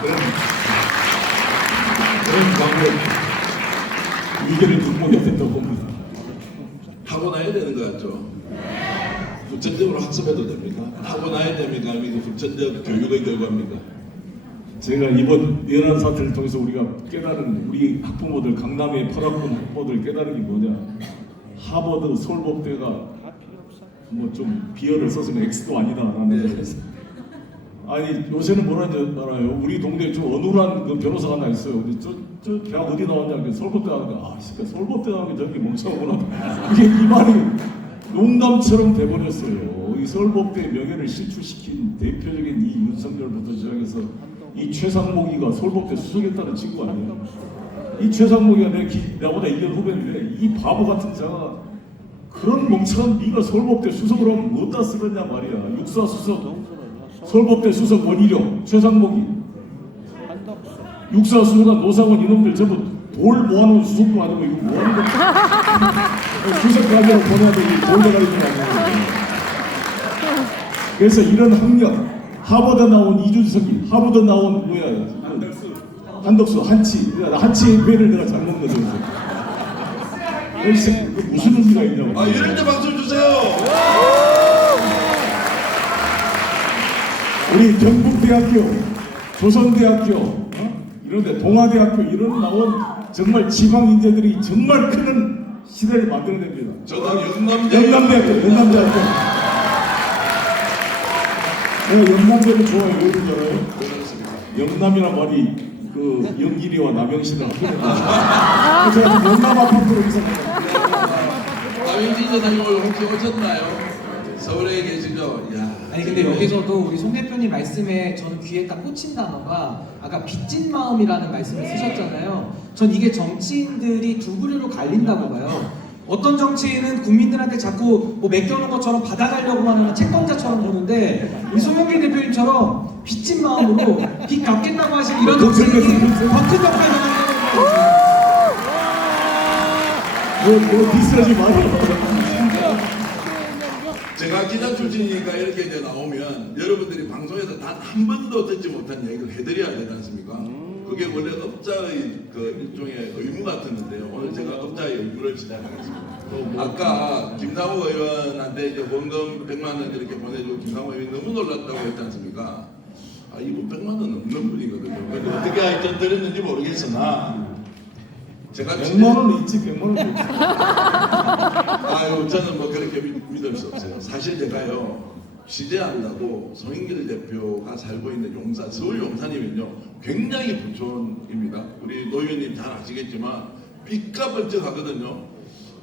그런 광고 위기를 극복해야 된다고 봅니다. 하고 나야 되는 것 같죠? 후천적으로 학습해도 됩니까? 하고 나야 됩니까? 아니면 후천적 교육의 결과입니까? 제가 이번 내란 사태를 통해서 우리가 깨달은, 우리 학부모들, 강남의 8학번 학부모들 깨달은 게 뭐냐, 하버드 서울법대가 뭐 좀 비열을 썼으면 X도 아니다라는 거였어. 아니 요새는 뭐라는지 알아요? 우리 동네에 좀 어눌한 그 변호사가 하나 있어요. 근데 저 대학 어디 나왔냐? 서울법대 하니까, 서울법대 나온 게 저기 멍청하구나. 그게 이 말이 농담처럼 돼버렸어요. 이 서울법대의 명예를 실추시킨 대표적인 이 윤석열부터 시작해서 이 최상목이가 서울법대 수석했다는 친구 아니에요? 이 최상목이가 나보다 2년 후배인데, 이 바보 같은 자가 그런 멍청한 네가 서울법대 수석을 하면 뭐다 쓰겠냐 말이야. 육사 수석, 서울법대 수석 원희룡, 최상목이, 육사 수석한 노상원, 이놈들 전부 돌 모아놓은 수석도 아니고 이거 뭐하는 거야? 수석 가게로 보내야 되고 돌 대가리도 아니고. 그래서 이런 학력, 하버드 나온 이준석이, 하버드 나온 한덕수, 한치의 배를 내가 잘못 넣었어. 무슨 의미가 있냐고. 이럴 때 박수 주세요. 우리 경북대학교, 조선대학교, 이런데 동아대학교 이런 나온 정말 지방 인재들이 정말 큰 시대를 만들어냅니다. 저는 영남대학교. 내가 영남대를 좋아해요. 왜 그런지 알아요? 영남이란 말이 그 영길이와 남영신을 합쳐서 그래서 영남 아파트로 이사합니다. 남영진 이사님 오늘 혹시 오셨나요? 서울에 계시죠? 아니 근데 여기서도 우리 송 대표님 말씀에 저는 귀에 딱 꽂힌 단어가, 아까 빚진 마음이라는 말씀을 쓰셨잖아요. 전 이게 정치인들이 두 부류로 갈린다고 봐요. 어떤 정치인은 국민들한테 자꾸 뭐 맡겨놓은 것처럼 받아가려고만 하는 채권자처럼 보는데, 우리 송영길 대표님처럼 빚진 마음으로 빚 갚겠다고 하신 이런 정치인이 더 큰 역할을 하는 거예요. 뭐 비슷하지 마세요. 제가 기자 출신이니까 이렇게 이제 나오면 여러분들이 방송에서 단 한 번도 듣지 못한 얘기를 해드려야 되지 않습니까? 그게 원래 업자의 그 일종의 의무 같았는데요. 오늘 제가 업자의 의무를 시작하겠습니다. 아까 김상호 의원한테 이제 원금 100만 원 이렇게 보내주고 김상호 의원이 너무 놀랐다고 했지 않습니까? 이분 100만 원 넘는 분이거든요. 근데 어떻게 하여튼 드렸는지 모르겠으나 제가 100만 원은 있지 100만 원은 있지. 아유 저는 뭐 그렇게 믿을 수 없어요. 사실 제가요 취재한다고 송영길 대표가 살고 있는 용산 서울 용산이면요 굉장히 부촌입니다. 우리 노 의원님 잘 아시겠지만 빚가 번쩍 하거든요.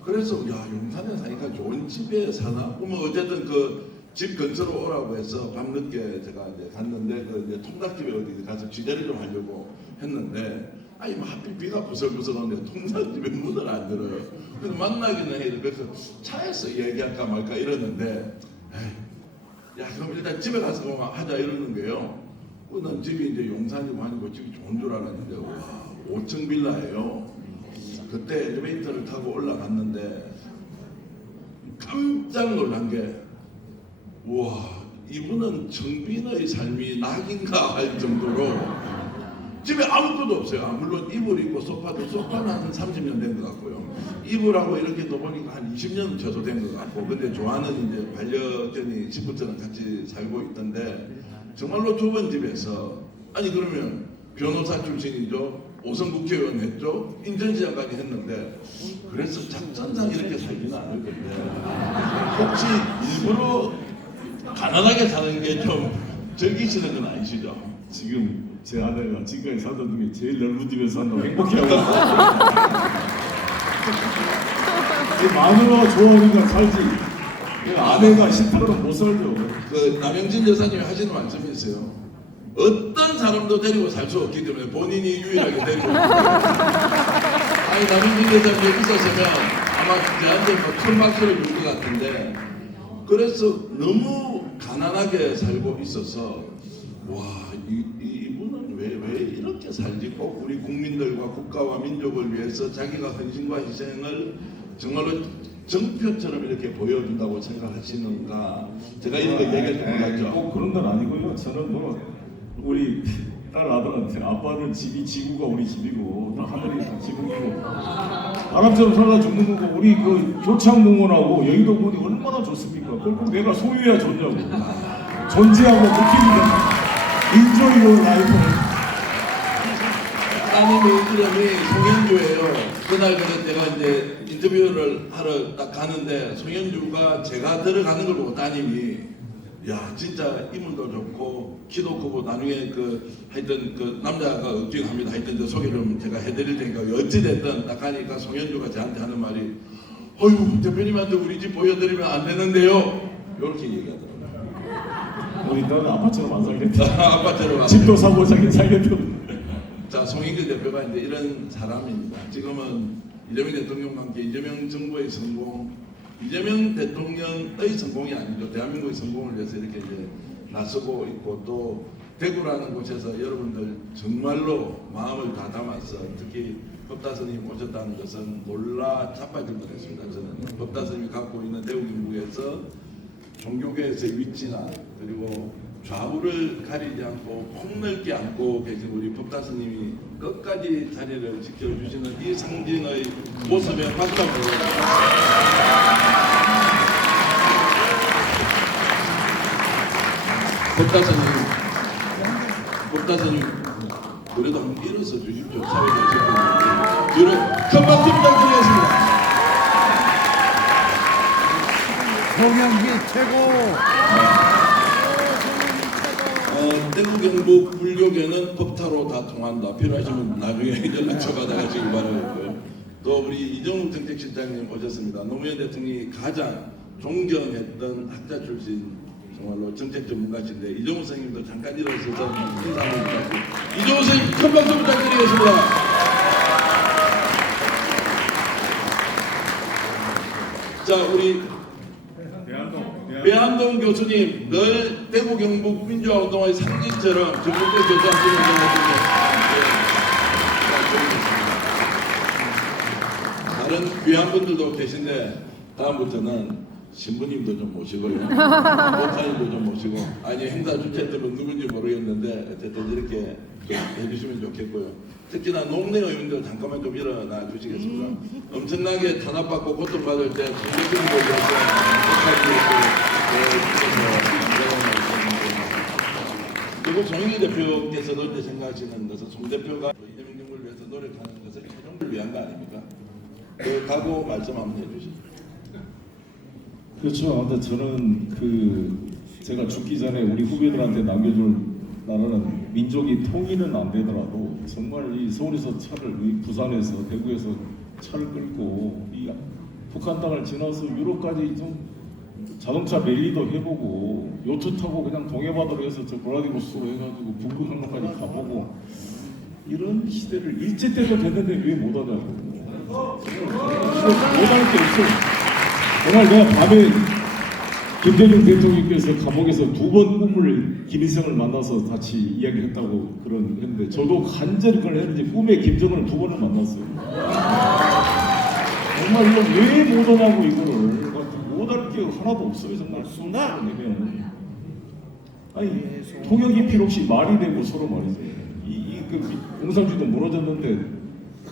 그래서 야 용산에 사니까 좋은 집에 사나? 그러면 어쨌든 그 집 근처로 오라고 해서 밤늦게 제가 이제 갔는데 그 이제 통닭집에 어디 가서 취재를 좀 하려고 했는데 아니 뭐 하필 비가 부슬부슬하는데 통닭집에 문을 안 열어요. 그래서 만나기는 해도 그래서 차에서 얘기할까 말까 이러는데 에이, 야 그럼 일단 집에 가서 그만 하자 이러는 거예요. 그는 집이 이제 용산이고 아니고 집이 좋은 줄 알았는데 와 5층 빌라예요. 그때 엘리베이터를 타고 올라갔는데 깜짝 놀란 게 우와 이분은 정빈의 삶이 낙인가 할 정도로 집에 아무것도 없어요. 물론 이불 있고 소파는 한 30년 된 것 같고요. 이불하고 이렇게 또 보니까 한 20년 저도 된 것 같고 근데 좋아하는 이제 반려견이 친구처럼 같이 살고 있던데 정말로 좁은 집에서 아니 그러면 변호사 출신이죠. 5선 국회의원 했죠. 인천시장까지 했는데 그래서 작전상 이렇게 살지는 않을 건데 혹시 일부러 가난하게 사는 게 좀 즐기시는 건 아니시죠? 지금 제 아내가 지금까지 살던 중에 제일 넓은 집에서 산다고 행복해하고 있어요. 마누라가 좋아하니까 살지. 아내가 싫다면 못 살죠. 그 남영진 여사님이 하시는 말씀이 있어요. 어떤 사람도 데리고 살 수 없기 때문에 본인이 유일하게 데리고 아니 남영진 여사님 여기 있었으면 아마 저한테 큰 박수를 줄 것 같은데 그래서 너무 가난하게 살고 있어서 와 이분은 왜 이렇게 살지 꼭 우리 국민들과 국가와 민족을 위해서 자기가 헌신과 희생을 정말로 정표처럼 이렇게 보여준다고 생각하시는가 제가 이런 거 얘기할 줄 몰랐죠. 꼭 그런 건 아니고요. 저는 뭐 우리 딸 아들한테 아빠는 집이 지구가 우리 집이고 하늘이 다 지구이고 바람처럼 살아 죽는 거고 우리 그 교창공원하고 여의도공원이 얼마나 좋습니까? 그걸 꼭 내가 소유해야 좋냐고. 존재하고 느끼는 인조이 요 라이프. 따님의 이름이 송현주예요. 그날 제가 이제 인터뷰를 하러 딱 가는데 송현주가 제가 들어가는 걸 보고 따님이 야 진짜 인물도 좋고 키도 크고 나중에 그 하여튼 그 남자가 억지합니다. 하여튼 저 소개를 제가 해드릴 테니까 어찌 됐든 딱 가니까 송현주가 저한테 하는 말이 어휴 대표님한테 우리 집 보여드리면 안 되는데요. 이렇게 얘기하더라고요. 우리 딸은 아빠처럼 안 살겠다. 아빠처럼 안 집도 사고 자기 살겠다. 자, 송영길 대표가 이제 이런 사람입니다. 지금은 이재명 대통령과 함께 이재명 정부의 성공, 이재명 대통령의 성공이 아니죠. 대한민국의 성공을 위해서 이렇게 이제 나서고 있고 또 대구라는 곳에서 여러분들 정말로 마음을 다 담아서 특히 법다스님 오셨다는 것은 놀라 자빠질 뻔했습니다. 저는 법다스님이 갖고 있는 대구 경북에서 종교계에서의 위치나 그리고 좌우를 가리지 않고 폭넓게 안고 계신 우리 법다스님이 끝까지 자리를 지켜주시는 이 상징의 모습에 박수 한번 법다스님 그래도 한번 일어서 주십시오. 사회적 집회를 뒤로 큰 박수 부탁드리겠습니다. 송영길 최고. 대구 경북 불교계는 법타로 다 통한다. 필요하시면 나중에 연락처 받아가시기 바라겠고요. 또 우리 이정욱 정책실장님 오셨습니다. 노무현 대통령이 가장 존경했던 학자 출신 정말로 정책 전문가신데 이정욱 선생님도 잠깐 일어서서 인사를 드리겠습니다. 이정욱 선생님 큰 박수 부탁드리겠습니다. 자 우리 배한동 교수님 늘 대구 경북 민주화 운동의 상징처럼 전국대 교수한테 다른 귀한 분들도 계신데 다음부터는 신부님도 좀 모시고요, 목사님도 좀 모시고 아니 행사 주최들은 누군지 모르겠는데 어쨌든 이렇게 좀 해주시면 좋겠고요. 특히나 농내 의원들 잠깐만 좀 일어나 주시겠습니다. 엄청나게 탄압받고 고통받을 때 송대표님을 위해서 그리고 송영길 대표께서도 이제 생각하시는 것은 송 대표가 이재명 정부를 위해서 노력하는 것을 최종 위한 거 아닙니까? 그 각오 말씀 한번 해주시죠. 그렇죠. 근데 저는 제가 죽기 전에 우리 후배들한테 남겨줄 나라는 민족이 통일은 안 되더라도 정말 이 서울에서 이 부산에서 대구에서 차를 끌고 이 북한 땅을 지나서 유럽까지 좀 자동차 랠리도 해보고 요트 타고 그냥 동해바다로 해서 저 브라디보스로 해가지고 북극 항로까지 가보고 이런 시대를 일제 때도 됐는데 왜 못하냐고. 못할 게 없어. 정말 내가 밤에 김대중 대통령께서 감옥에서 2번 꿈을 김일성을 만나서 같이 이야기했다고 했는데 저도 간절히 그걸 했는데 꿈에 김정은을 2번을 만났어요. 정말 이거 왜 못하냐고 이거를 못할 게 하나도 없어요. 정말 순간 내면 아니 통역이 필요 없이 말이 되고 서로 말이죠. 공산주의도 무너졌는데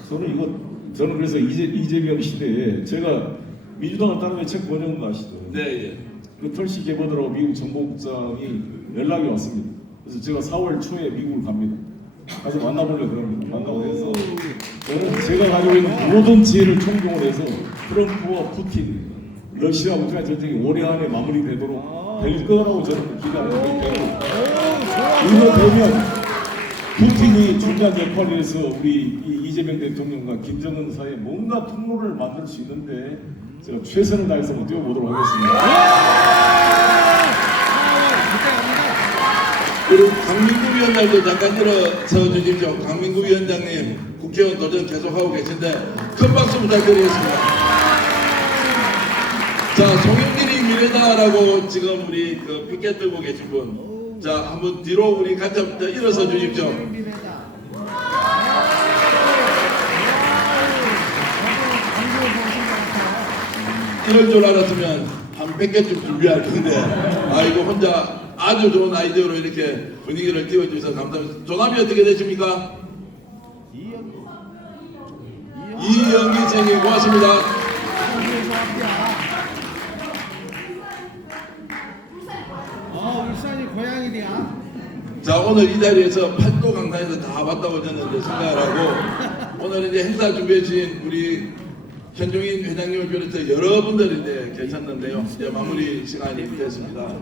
저는 그래서 이재명 시대에 제가 민주당을 따르면 책 번역한 거 아시죠? 네, 예. 그 털시 개보더라고 미국 정보국장이 연락이 왔습니다. 그래서 제가 4월 초에 미국을 갑니다. 가서 만나보려고 그럽니다. 만나고 해서 저는 제가 가지고 있는 모든 지혜를 총동원 해서 트럼프와 푸틴, 러시아 우크라이나 전쟁이 올해 안에 마무리되도록 될 거라고 저는 기대하는데 이거 되면 푸틴이 중요한 역할을 해서 우리 이재명 대통령과 김정은 사이에 뭔가 통로를 만들 수 있는데 제가 최선을 다해서 한번 뛰어보도록 하겠습니다. 그리고 강민구 위원장도 잠깐 일어서 주십시오. 강민구 위원장님 국회의원 도전 계속하고 계신데 큰 박수 부탁드리겠습니다. 자, 송영길이 미래다라고 지금 우리 피켓 들고 계신 분, 자 한번 뒤로 우리 같이 한번 일어서 주십시오. 이럴 줄 알았으면 한 100개쯤 준비할 텐데 아이고 혼자 아주 좋은 아이디어로 이렇게 분위기를 띄워주셔서 감사합니다. 조남이 어떻게 되십니까? 이영기생님 고맙습니다. 울산이 고향이야. 자, 오늘 이 자리에서 팔도 강단에서 다 봤다고 저는 이제 생각을 하고 오늘 이제 행사 준비해 주신 우리 현종인 회장님을 비롯해 여러분들이 이제 계셨는데요. 이제 마무리 시간이 됐습니다.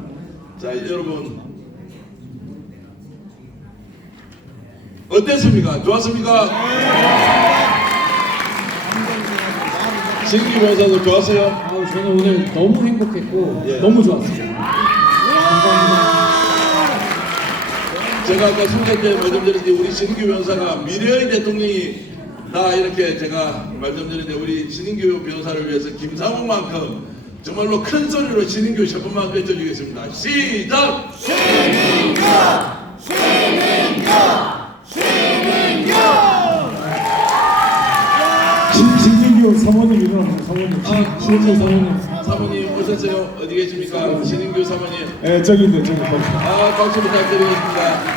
자, 여러분 어땠습니까? 좋았습니까? 신기 변호사도 좋았어요? 저는 오늘 너무 행복했고 예. 너무 좋았습니다. 감사합니다. 제가 아까 소개 때 말씀드렸듯이 우리 신인규 변호사가 미래의 대통령이 다 이렇게 제가 말씀드렸는데 우리 신인규 변호사를 위해서 김상욱만큼 정말로 큰 소리로 신인규 10번만 외쳐주겠습니다. 시작! 신인규! 신인규! 신인규! 신진규 사모님 일어나세요. 사모님. 신진규 사모님. 사모님 오셨어요? 어디 계십니까? 신인규 사모님. 예, 저기인데 저기. 박수 부탁드리겠습니다.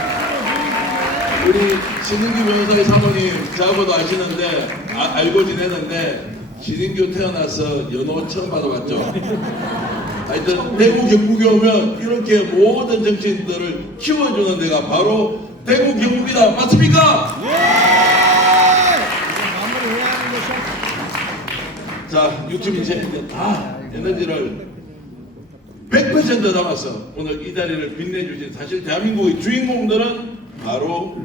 우리 신인규 변호사의 사모님 저하고도 아시는데 알고 지내는데 신인규 태어나서 연호 처음 받아봤죠. 하여튼 대구 경북에 오면 이렇게 모든 정치인들을 키워주는 데가 바로 대구 경북이다. 맞습니까? 자, 유튜브 이제 다 에너지를 100% 담아서 오늘 이 자리를 빛내주신 사실 대한민국의 주인공들은 바로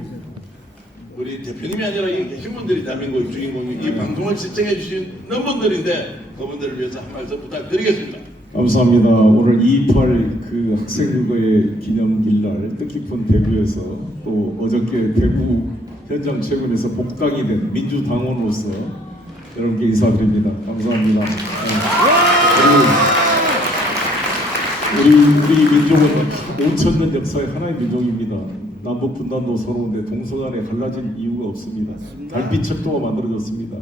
우리 대표님이 아니라 여기 계신 분들이 대한민국의 주인공이 이 방송을 시청해 주시는 분들인데 그분들을 위해서 한 말씀 부탁드리겠습니다. 감사합니다. 오늘 2.28 그 학생그거의 기념일날 뜻깊은 대구에서 또 어저께 대구 현장 최근에서 복당이 된 민주당원으로서 여러분께 인사드립니다. 감사합니다. 우리 민족은 5,000년 역사의 하나의 민족입니다. 남북 분단도 서러운데 동서간에 갈라진 이유가 없습니다. 달빛 철도가 만들어졌습니다.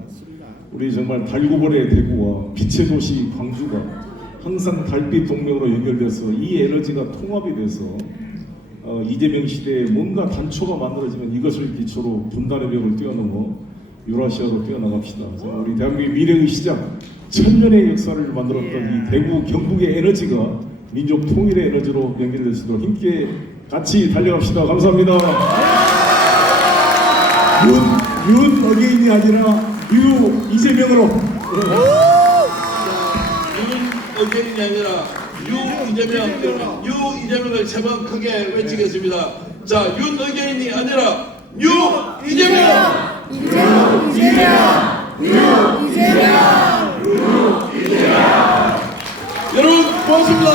우리 정말 달구벌의 대구와 빛의 도시 광주가 항상 달빛 동맹으로 연결돼서 이 에너지가 통합이 돼서 이재명 시대에 뭔가 단초가 만들어지면 이것을 기초로 분단의 벽을 뛰어넘어 유라시아로 뛰어나갑시다. 우리 대한민국의 미래의 시작, 1000년의 역사를 만들었던 이 대구 경북의 에너지가 민족 통일의 에너지로 연결될 수 있도록 힘께 같이 달려갑시다. 감사합니다. 윤 어게인이 아니라 이재명으로. 윤의견이 아니라 유이재명을 세 번 크게 외치겠습니다. 자, 윤의견이 아니라 유이재명. 여러분 고맙습니다.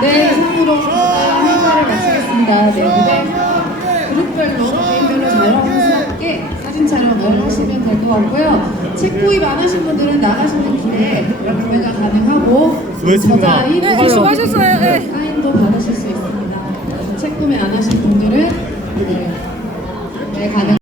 네, 이상으로 행사를 마치겠습니다. 네, 무대 그룹별로 개인별로 자연스럽게 사진 촬영을 하시면 될 것 같고요. 책 구입 안 하신 분들은 나가시는 길에 구매가 가능하고 저자인 네, 수고하셨어요. 네. 사인도 받으실 수 있습니다. 책 구매 안 하신 분들은 네, 가능.